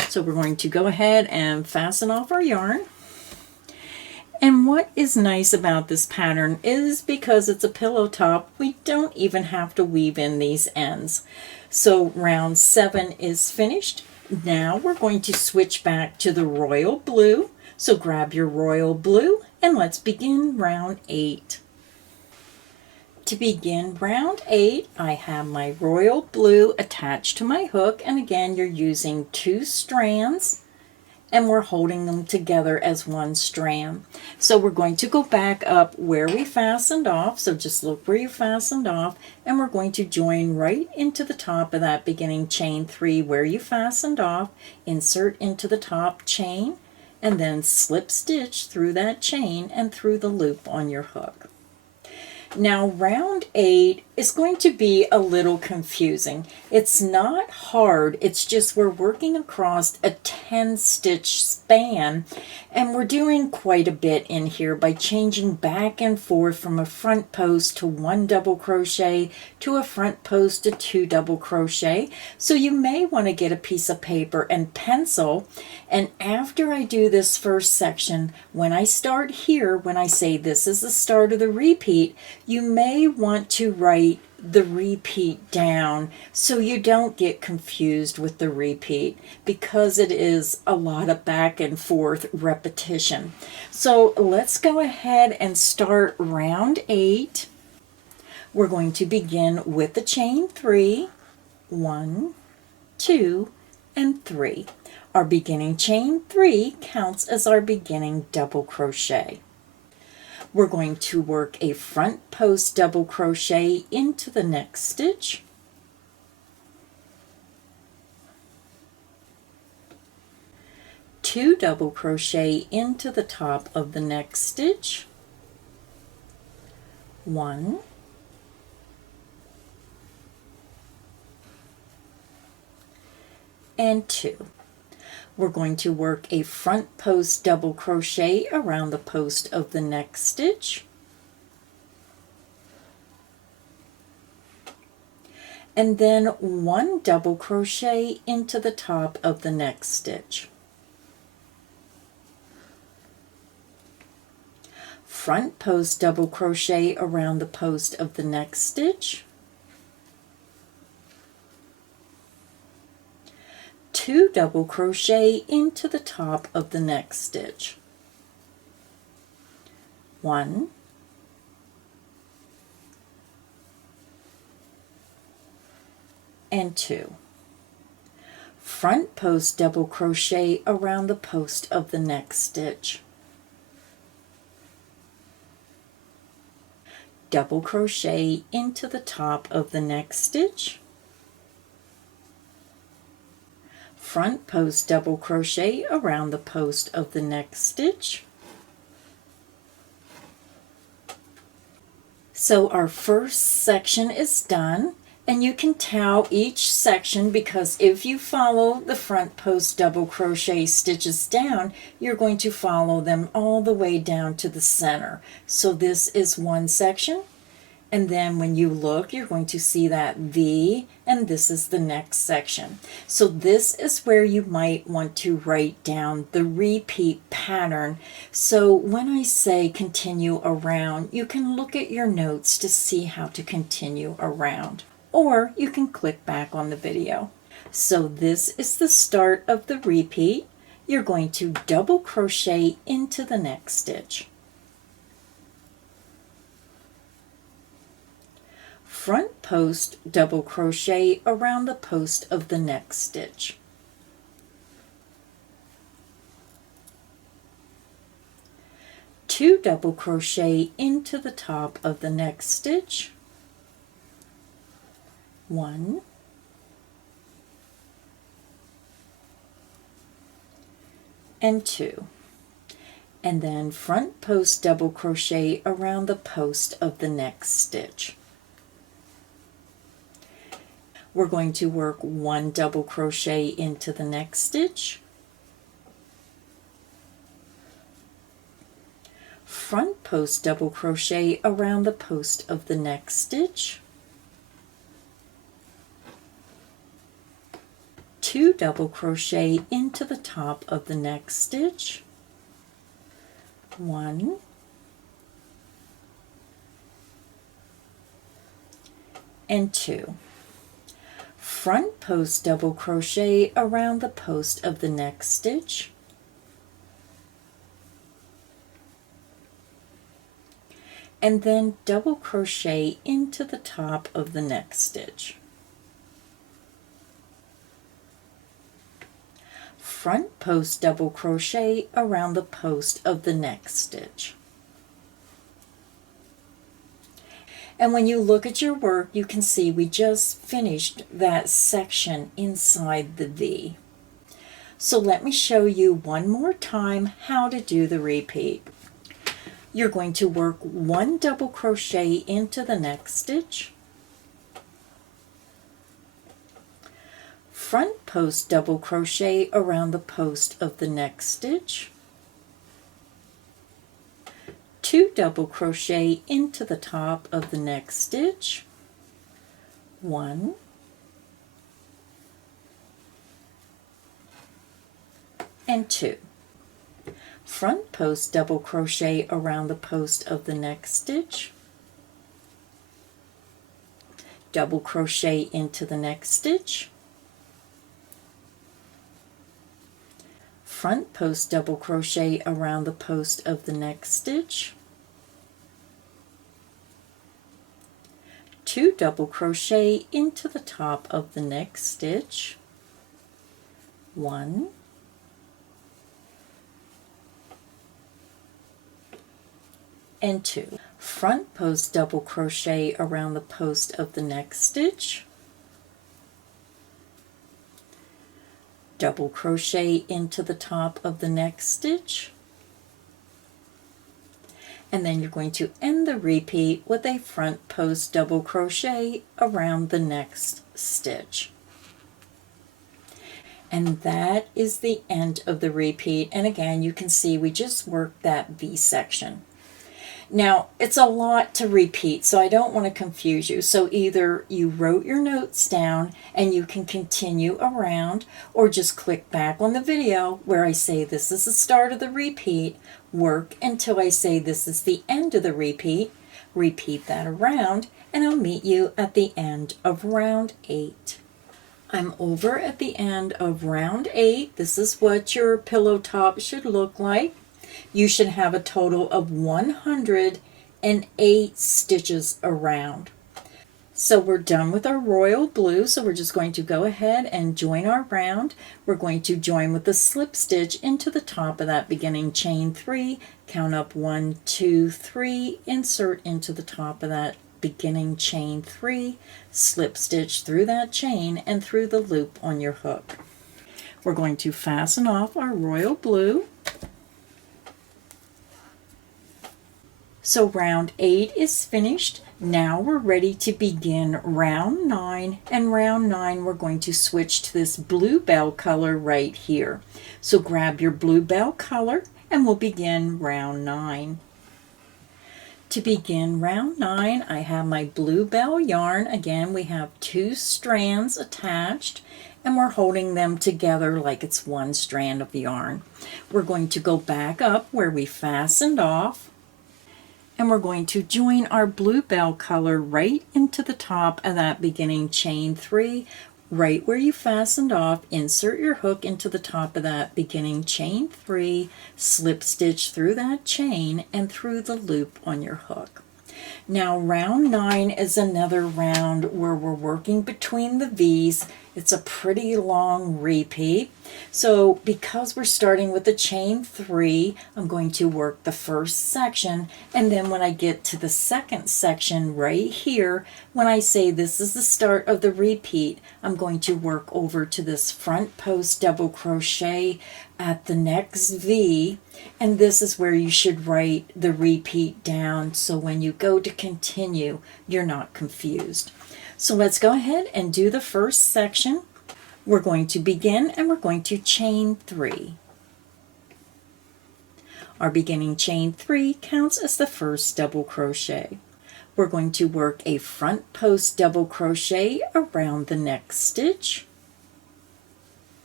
So we're going to go ahead and fasten off our yarn. And what is nice about this pattern is because it's a pillow top, we don't even have to weave in these ends. So round 7 is finished. Now we're going to switch back to the royal blue. So grab your royal blue and let's begin round 8. To begin round 8, I have my royal blue attached to my hook, and again you're using 2 strands and we're holding them together as one strand. So we're going to go back up where we fastened off, so just look where you fastened off, and we're going to join right into the top of that beginning chain 3 where you fastened off, insert into the top chain, and then slip stitch through that chain and through the loop on your hook. Now round 8 is going to be a little confusing. It's not hard, it's just we're working across a 10 stitch span, and we're doing quite a bit in here by changing back and forth from a front post to 1 double crochet to a front post to 2 double crochet. So you may want to get a piece of paper and pencil, and after I do this first section, when I start here, when I say this is the start of the repeat, you may want to write the repeat down so you don't get confused with the repeat, because it is a lot of back and forth repetition. So let's go ahead and start round 8. We're going to begin with the chain 3, 1, 2, and 3. Our beginning chain 3 counts as our beginning double crochet. We're going to work a front post double crochet into the next stitch, two double crochet into the top of the next stitch, 1, and 2. We're going to work a front post double crochet around the post of the next stitch, and then 1 double crochet into the top of the next stitch. Front post double crochet around the post of the next stitch, 2 double crochet into the top of the next stitch, 1, and 2. Front post double crochet around the post of the next stitch, double crochet into the top of the next stitch, front post double crochet around the post of the next stitch. So our first section is done, and you can tell each section because if you follow the front post double crochet stitches down, you're going to follow them all the way down to the center. So this is one section, and then when you look, you're going to see that V, and this is the next section. So this is where you might want to write down the repeat pattern. So when I say continue around, you can look at your notes to see how to continue around, or you can click back on the video. So this is the start of the repeat. You're going to double crochet into the next stitch, front post double crochet around the post of the next stitch, two double crochet into the top of the next stitch, 1, and 2, and then front post double crochet around the post of the next stitch. We're going to work 1 double crochet into the next stitch, front post double crochet around the post of the next stitch, 2 2 double crochet into the top of the next stitch, 1, and 2. Front post double crochet around the post of the next stitch, and then double crochet into the top of the next stitch. Front post double crochet around the post of the next stitch. And when you look at your work, you can see we just finished that section inside the V. So let me show you one more time how to do the repeat. You're going to work 1 double crochet into the next stitch, front post double crochet around the post of the next stitch, 2 double crochet into the top of the next stitch, 1, and 2. Front post double crochet around the post of the next stitch, double crochet into the next stitch, front post double crochet around the post of the next stitch, 2 double crochet into the top of the next stitch, 1, and 2. Front post double crochet around the post of the next stitch, double crochet into the top of the next stitch, and then you're going to end the repeat with a front post double crochet around the next stitch. And that is the end of the repeat. And again, you can see we just worked that V section. Now, it's a lot to repeat, so I don't want to confuse you. So either you wrote your notes down and you can continue around, or just click back on the video where I say this is the start of the repeat, work until I say this is the end of the repeat, repeat that around, and I'll meet you at the end of round 8. I'm over at the end of round 8. This is what your pillow top should look like. You should have a total of 108 stitches around. So we're done with our royal blue, so we're just going to go ahead and join our round. We're going to join with the slip stitch into the top of that beginning chain 3, count up 1, 2, 3, insert into the top of that beginning chain 3, slip stitch through that chain and through the loop on your hook. We're going to fasten off our royal blue. So round 8 is finished. Now we're ready to begin round 9, and round 9 we're going to switch to this bluebell color right here. So grab your bluebell color and we'll begin round 9. To begin round 9, I have my bluebell yarn. Again, we have 2 strands attached and we're holding them together like it's one strand of yarn. We're going to go back up where we fastened off, and we're going to join our bluebell color right into the top of that beginning chain 3, right where you fastened off. Insert your hook into the top of that beginning chain 3, slip stitch through that chain and through the loop on your hook. Now round 9 is another round where we're working between the V's. It's a pretty long repeat. So because we're starting with the chain 3, I'm going to work the first section, and then when I get to the second section right here, when I say this is the start of the repeat, I'm going to work over to this front post double crochet at the next V, and this is where you should write the repeat down so when you go to continue, you're not confused. So let's go ahead and do the first section. We're going to begin and we're going to chain 3. Our beginning chain 3 counts as the first double crochet. We're going to work a front post double crochet around the next stitch,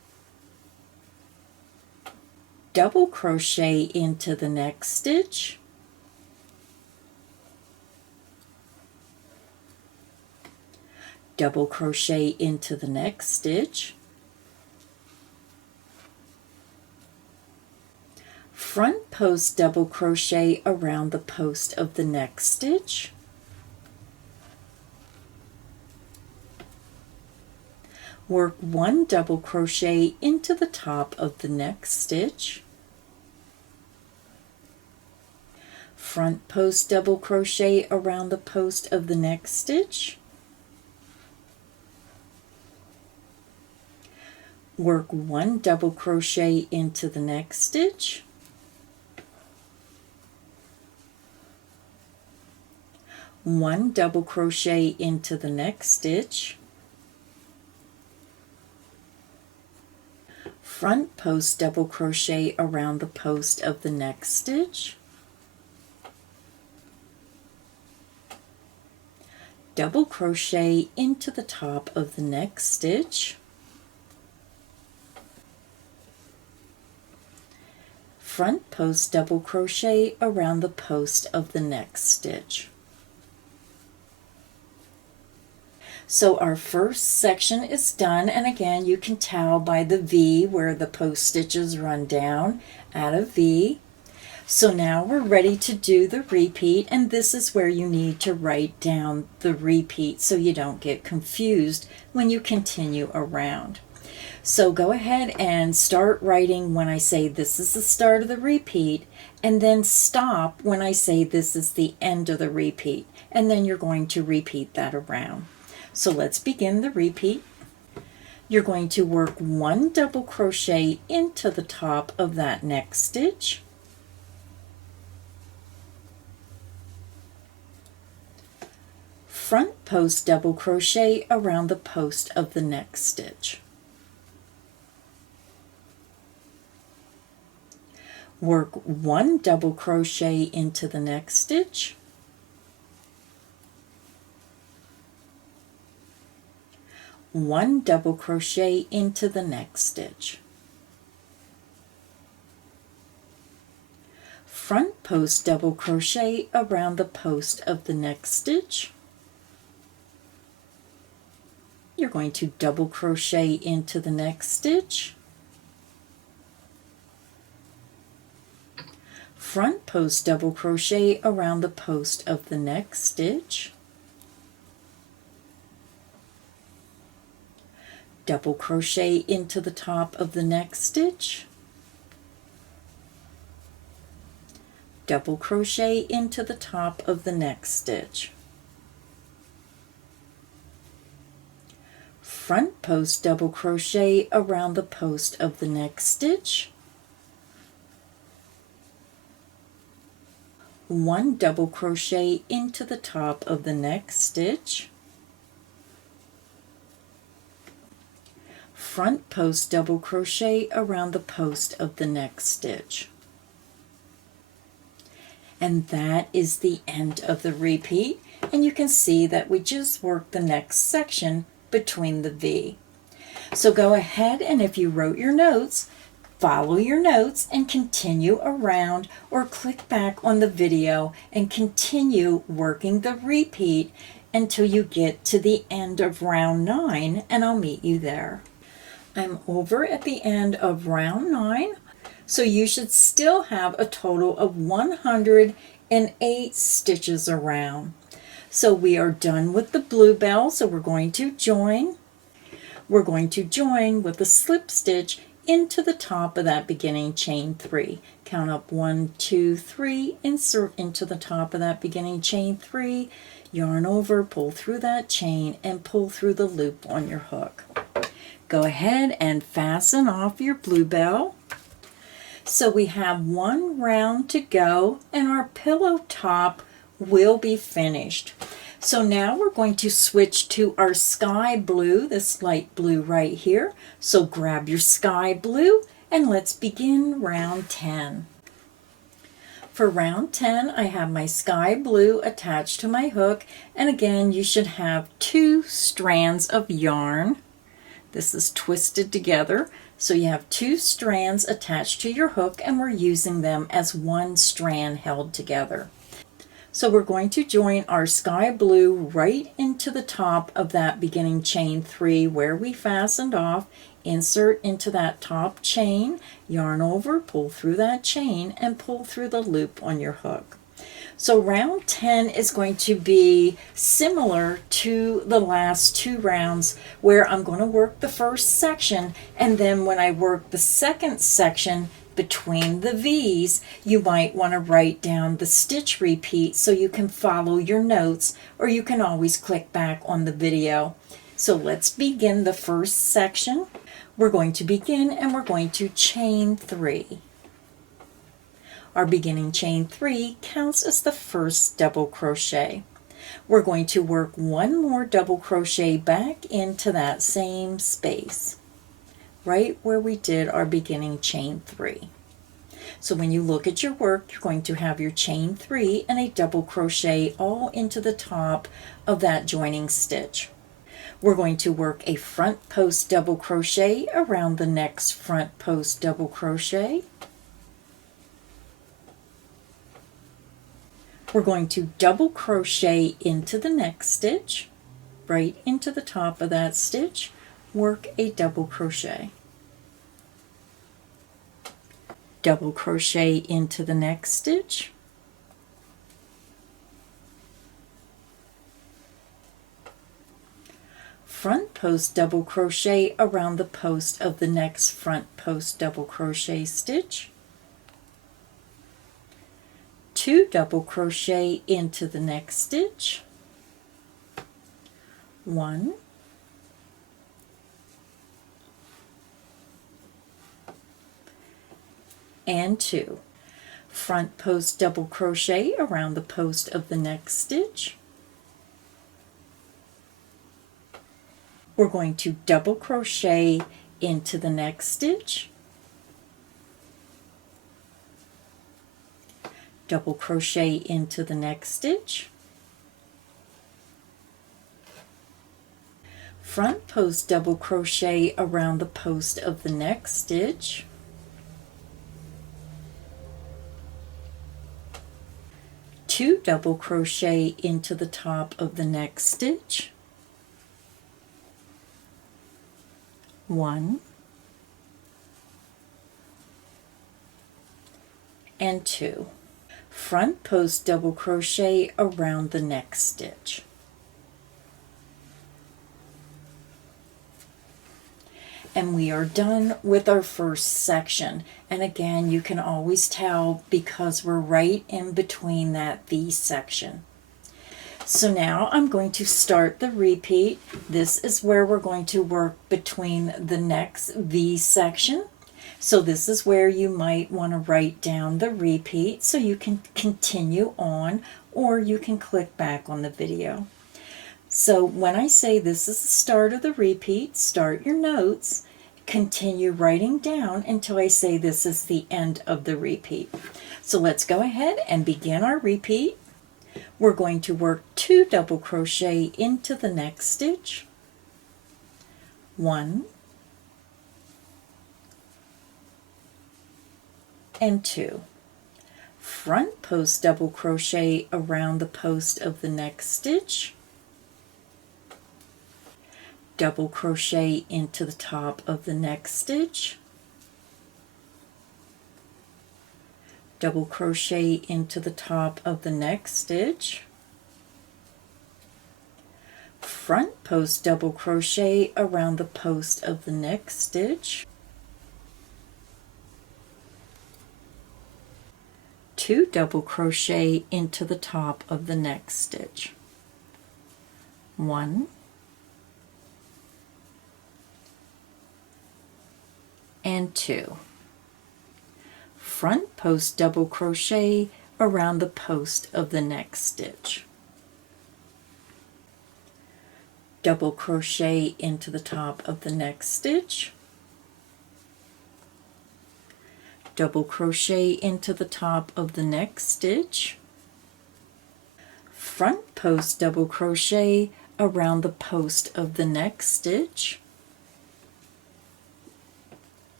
double crochet into the next stitch, double crochet into the next stitch, front post double crochet around the post of the next stitch, work 1 double crochet into the top of the next stitch, front post double crochet around the post of the next stitch, work 1 double crochet into the next stitch, one double crochet into the next stitch, front post double crochet around the post of the next stitch, double crochet into the top of the next stitch, front post double crochet around the post of the next stitch. So our first section is done, and again you can tell by the V where the post stitches run down, add a V. So now we're ready to do the repeat, and this is where you need to write down the repeat so you don't get confused when you continue around. So go ahead and start writing when I say this is the start of the repeat, and then stop when I say this is the end of the repeat, and then you're going to repeat that around. So let's begin the repeat. You're going to work 1 double crochet into the top of that next stitch, front post double crochet around the post of the next stitch, work 1 double crochet into the next stitch, one double crochet into the next stitch, front post double crochet around the post of the next stitch, you're going to double crochet into the next stitch, front post double crochet around the post of the next stitch, double crochet into the top of the next stitch, double crochet into the top of the next stitch, front post double crochet around the post of the next stitch, one double crochet into the top of the next stitch, front post double crochet around the post of the next stitch. And that is the end of the repeat, and you can see that we just worked the next section between the V. So go ahead, and if you wrote your notes, follow your notes and continue around, or click back on the video and continue working the repeat until you get to the end of round 9, and I'll meet you there. I'm over at the end of round 9, so you should still have a total of 108 stitches around. So we are done with the bluebell, so we're going to join. We're going to join with a slip stitch into the top of that beginning chain 3. Count up 1, 2, 3, insert into the top of that beginning chain 3, yarn over, pull through that chain, and pull through the loop on your hook. Go ahead and fasten off your bluebell. So we have 1 round to go, and our pillow top will be finished. So now we're going to switch to our sky blue, this light blue right here. So grab your sky blue and let's begin round 10. For round 10, I have my sky blue attached to my hook, and again you should have 2 strands of yarn. This is twisted together. So you have 2 strands attached to your hook, and we're using them as one strand held together. So we're going to join our sky blue right into the top of that beginning chain 3 where we fastened off. Insert into that top chain, yarn over, pull through that chain, and pull through the loop on your hook. So round 10 is going to be similar to the last 2 rounds, where I'm going to work the first section, and then when I work the second section between the V's, you might want to write down the stitch repeat so you can follow your notes, or you can always click back on the video. So let's begin the first section. We're going to begin and we're going to chain 3. Our beginning chain 3 counts as the first double crochet. We're going to work 1 more double crochet back into that same space, right where we did our beginning chain 3. So when you look at your work, you're going to have your chain 3 and a double crochet all into the top of that joining stitch. We're going to work a front post double crochet around the next front post double crochet. We're going to double crochet into the next stitch, right into the top of that stitch, work a double crochet. Double crochet into the next stitch, front post double crochet around the post of the next front post double crochet stitch, 2 double crochet into the next stitch, 1, and 2. Front post double crochet around the post of the next stitch. We're going to double crochet into the next stitch, double crochet into the next stitch, front post double crochet around the post of the next stitch, two double crochet into the top of the next stitch, 1 and 2. Front post double crochet around the next stitch. And we are done with our first section. And again, you can always tell because we're right in between that V section. So now I'm going to start the repeat. This is where we're going to work between the next V section. So this is where you might want to write down the repeat so you can continue on, or you can click back on the video. So when I say this is the start of the repeat, start your notes, continue writing down until I say this is the end of the repeat. So let's go ahead and begin our repeat. We're going to work 2 double crochet into the next stitch, 1 and 2. Front post double crochet around the post of the next stitch, double crochet into the top of the next stitch, double crochet into the top of the next stitch, front post double crochet around the post of the next stitch, 2 double crochet into the top of the next stitch, 1 and 2. Front post double crochet around the post of the next stitch, double crochet into the top of the next stitch, double crochet into the top of the next stitch, front post double crochet around the post of the next stitch,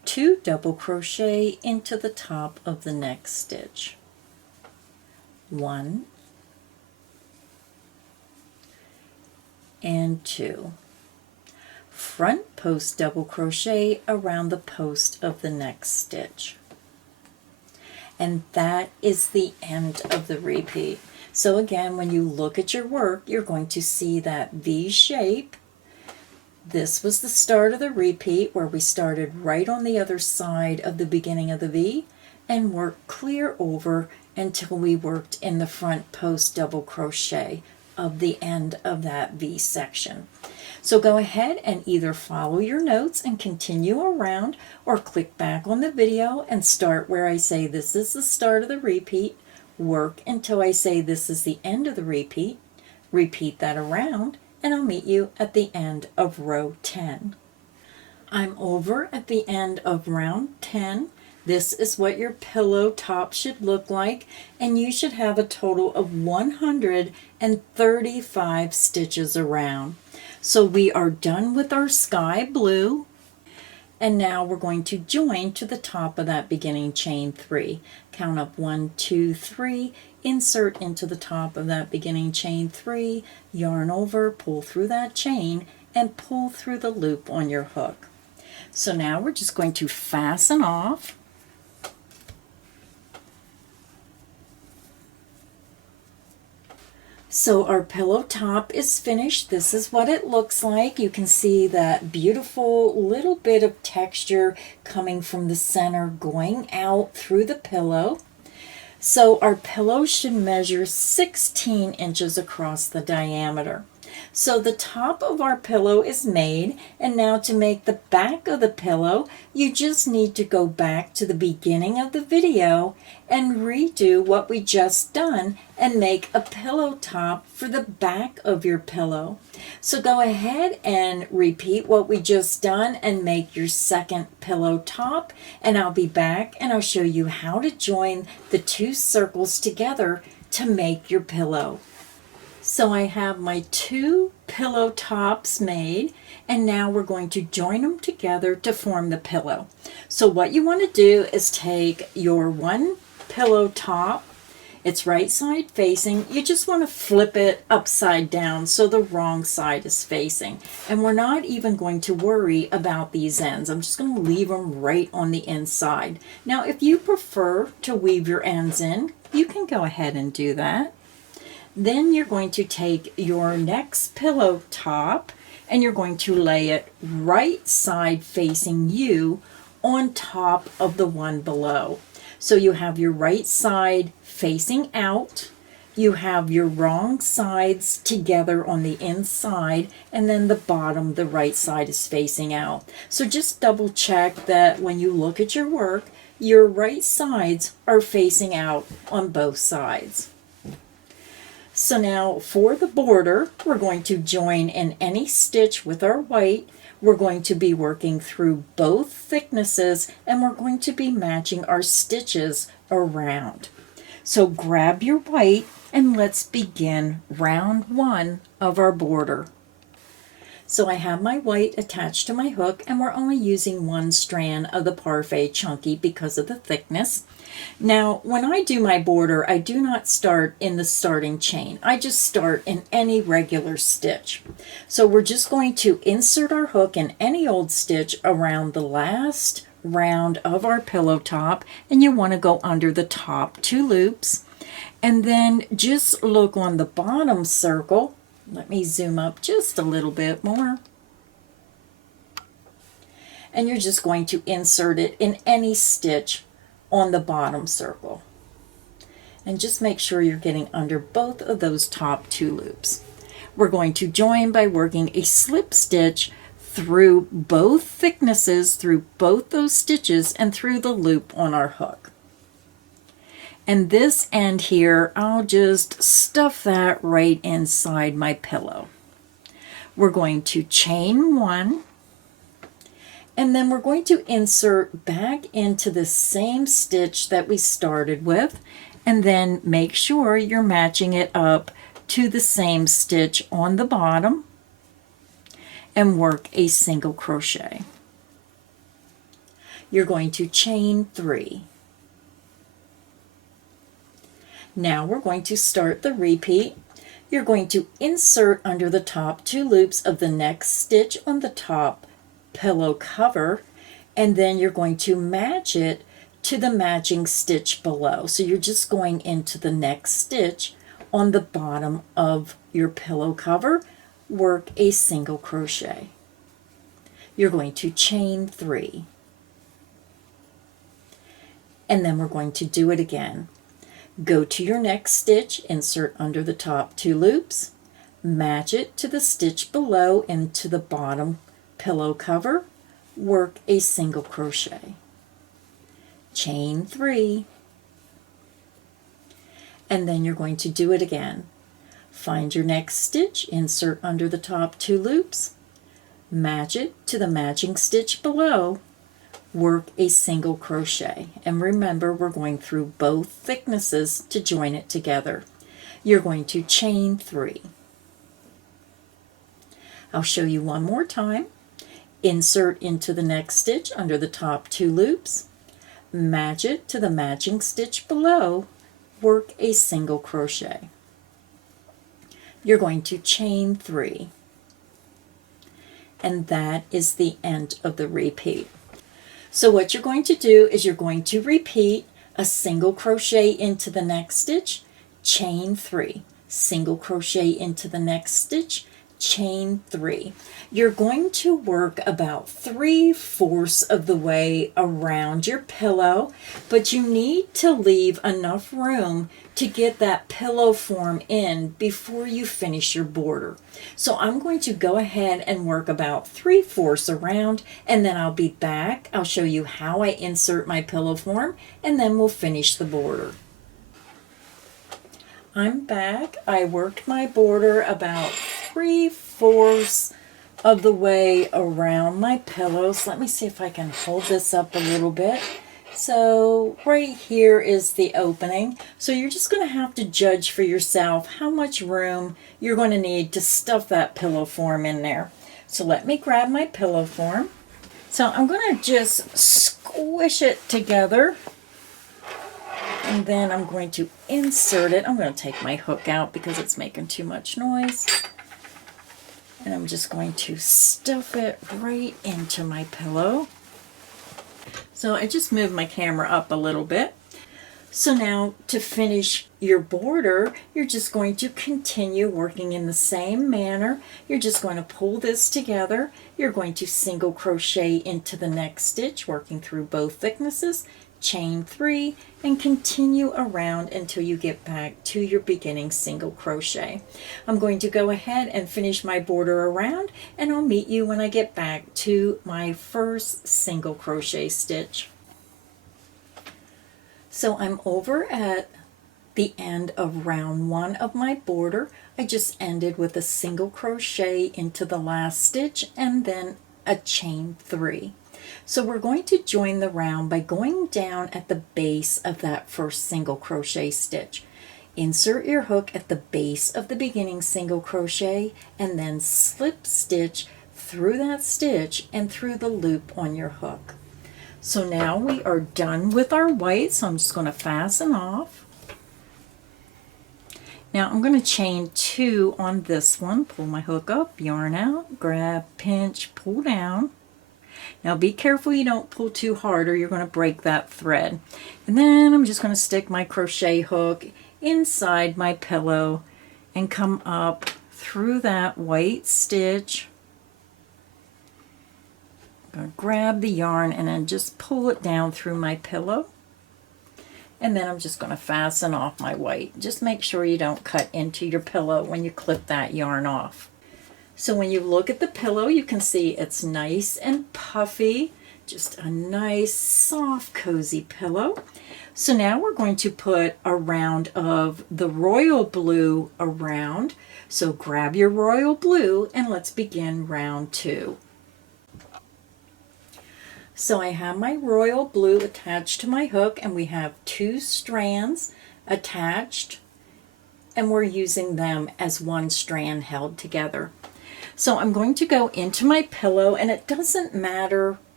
2 double crochet into the top of the next stitch. 1 and 2. Front post double crochet around the post of the next stitch. And that is the end of the repeat. So again, when you look at your work, you're going to see that V shape. This was the start of the repeat where we started right on the other side of the beginning of the V and worked clear over until we worked in the front post double crochet of the end of that V section. So go ahead and either follow your notes and continue around, or click back on the video and start where I say this is the start of the repeat, work until I say this is the end of the repeat, repeat that around, and I'll meet you at the end of row 10. I'm over at the end of round 10. This is what your pillow top should look like, and you should have a total of 135 stitches around. So we are done with our sky blue, and now we're going to join to the top of that beginning chain 3. Count up 1, 2, 3, insert into the top of that beginning chain 3, yarn over, pull through that chain, and pull through the loop on your hook. So now we're just going to fasten off. So our pillow top is finished. This is what it looks like. You can see that beautiful little bit of texture coming from the center going out through the pillow. So our pillow should measure 16 inches across the diameter. So the top of our pillow is made, and now to make the back of the pillow, you just need to go back to the beginning of the video and redo what we just done and make a pillow top for the back of your pillow. So go ahead and repeat what we just done and make your second pillow top, and I'll be back and I'll show you how to join the 2 circles together to make your pillow. So I have my 2 pillow tops made, and now we're going to join them together to form the pillow. So what you want to do is take your 1 pillow top, it's right side facing, you just want to flip it upside down so the wrong side is facing. And we're not even going to worry about these ends. I'm just going to leave them right on the inside. Now if you prefer to weave your ends in, you can go ahead and do that. Then you're going to take your next pillow top and you're going to lay it right side facing you on top of the one below. So you have your right side facing out, you have your wrong sides together on the inside, and then the bottom, the right side is facing out. So just double check that when you look at your work, your right sides are facing out on both sides. So now for the border, we're going to join in any stitch with our white. We're going to be working through both thicknesses, and we're going to be matching our stitches around. So grab your white and let's begin round 1 of our border. So I have my white attached to my hook, and we're only using 1 strand of the Parfait Chunky because of the thickness. Now, when I do my border, I do not start in the starting chain. I just start in any regular stitch. So we're just going to insert our hook in any old stitch around the last round of our pillow top, and you want to go under the top 2 loops. And then just look on the bottom circle. Let me zoom up just a little bit more. And you're just going to insert it in any stitch on the bottom circle. And just make sure you're getting under both of those top 2 loops. We're going to join by working a slip stitch through both thicknesses, through both those stitches, and through the loop on our hook. And this end here, I'll just stuff that right inside my pillow. We're going to chain 1, and then we're going to insert back into the same stitch that we started with, and then make sure you're matching it up to the same stitch on the bottom, and work a single crochet. You're going to chain 3. Now we're going to start the repeat. You're going to insert under the top 2 loops of the next stitch on the top pillow cover, and then you're going to match it to the matching stitch below. So you're just going into the next stitch on the bottom of your pillow cover, work a single crochet. You're going to chain 3. And then we're going to do it again. Go to your next stitch, insert under the top 2 loops, match it to the stitch below into the bottom pillow cover, work a single crochet. Chain 3. And then you're going to do it again. Find your next stitch, insert under the top 2 loops, match it to the matching stitch below, work a single crochet. And remember, we're going through both thicknesses to join it together. You're going to chain 3. I'll show you one more time. Insert into the next stitch under the top 2 loops, match it to the matching stitch below, work a single crochet. You're going to chain 3. And that is the end of the repeat. So what you're going to do is you're going to repeat a single crochet into the next stitch, chain 3, single crochet into the next stitch, chain 3. You're going to work about 3/4 of the way around your pillow, but you need to leave enough room to get that pillow form in before you finish your border. So I'm going to go ahead and work about 3/4 around, and then I'll be back. I'll show you how I insert my pillow form, and then we'll finish the border. I'm back. I worked my border about 3/4 of the way around my pillows. Let me see if I can hold this up a little bit. So right here is the opening. So you're just going to have to judge for yourself how much room you're going to need to stuff that pillow form in there. So let me grab my pillow form. So I'm going to just squish it together. And then I'm going to insert it. I'm going to take my hook out because it's making too much noise. And I'm just going to stuff it right into my pillow. So I just moved my camera up a little bit. So now to finish your border, you're just going to continue working in the same manner. You're just going to pull this together. You're going to single crochet into the next stitch, working through both thicknesses, chain 3, and continue around until you get back to your beginning single crochet. I'm going to go ahead and finish my border around, and I'll meet you when I get back to my first single crochet stitch. So I'm over at the end of round 1 of my border. I just ended with a single crochet into the last stitch and then a chain 3. So we're going to join the round by going down at the base of that first single crochet stitch. Insert your hook at the base of the beginning single crochet and then slip stitch through that stitch and through the loop on your hook. So now we are done with our white, so I'm just going to fasten off. Now I'm going to chain 2 on this one. Pull my hook up, yarn out, grab, pinch, pull down. Now be careful you don't pull too hard or you're going to break that thread. And then I'm just going to stick my crochet hook inside my pillow and come up through that white stitch. I'm going to grab the yarn and then just pull it down through my pillow. And then I'm just going to fasten off my white. Just make sure you don't cut into your pillow when you clip that yarn off. So when you look at the pillow, you can see it's nice and puffy, just a nice, soft, cozy pillow. So now we're going to put a round of the royal blue around. So grab your royal blue and let's begin round 2. So I have my royal blue attached to my hook and we have 2 strands attached and we're using them as one strand held together. So I'm going to go into my pillow, and it doesn't matter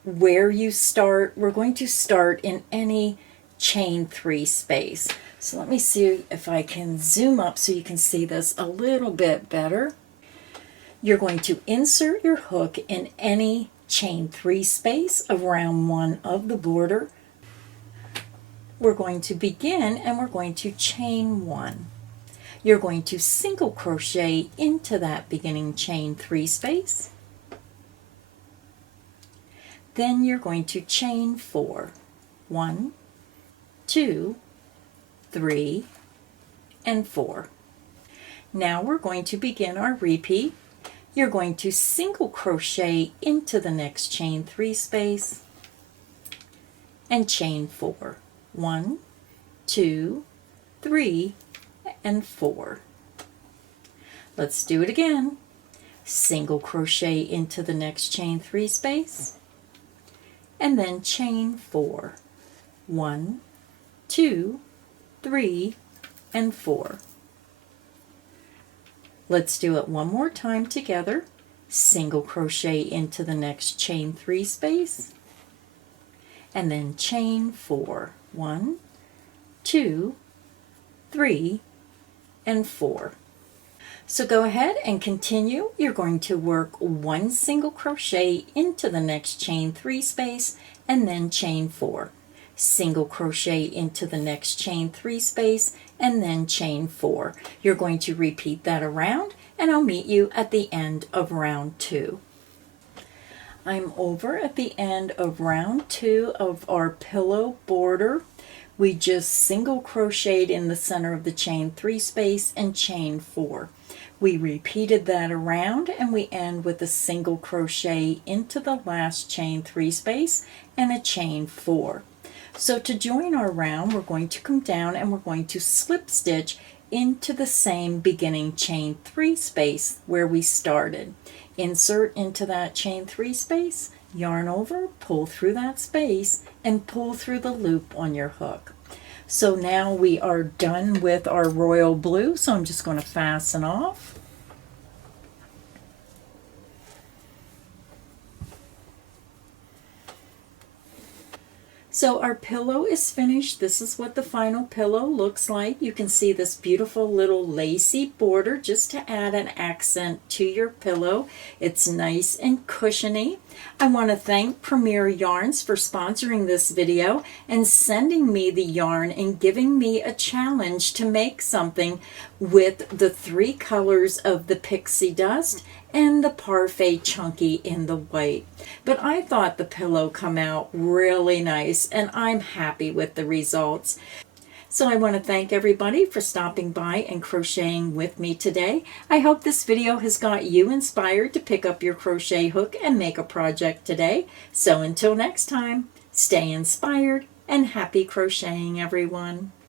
where you start. We're going to start in any chain 3 space. So let me see if I can zoom up so you can see this a little bit better. You're going to insert your hook in any chain 3 space of round 1 of the border. We're going to begin and we're going to chain 1. You're going to single crochet into that beginning chain 3 space. Then you're going to chain 4. 1, 2, 3, and 4. Now we're going to begin our repeat. You're going to single crochet into the next chain 3 space and chain 4. 1, 2, 3, and 4. Let's do it again. Single crochet into the next chain 3 space and then chain 4. 1, 2, 3, and 4. Let's do it one more time together. Single crochet into the next chain 3 space and then chain 4. 1, 2, 3, and 4. So go ahead and continue. You're going to work 1 single crochet into the next chain 3 space and then chain 4. Single crochet into the next chain 3 space and then chain 4. You're going to repeat that around and I'll meet you at the end of round 2. I'm over at the end of round 2 of our pillow border. We just single crocheted in the center of the chain 3 space and chain 4. We repeated that around and we end with a single crochet into the last chain 3 space and a chain 4. So to join our round, we're going to come down and we're going to slip stitch into the same beginning chain 3 space where we started. Insert into that chain 3 space, yarn over, pull through that space, and pull through the loop on your hook. So now we are done with our royal blue, so I'm just going to fasten off. So our pillow is finished. This is what the final pillow looks like. You can see this beautiful little lacy border just to add an accent to your pillow. It's nice and cushiony. I want to thank Premier Yarns for sponsoring this video and sending me the yarn and giving me a challenge to make something with the 3 colors of the Pixie Dust and the Parfait Chunky in the white. But I thought the pillow come out really nice and I'm happy with the results. So I want to thank everybody for stopping by and crocheting with me today. I hope this video has got you inspired to pick up your crochet hook and make a project today. So until next time, stay inspired and happy crocheting, everyone.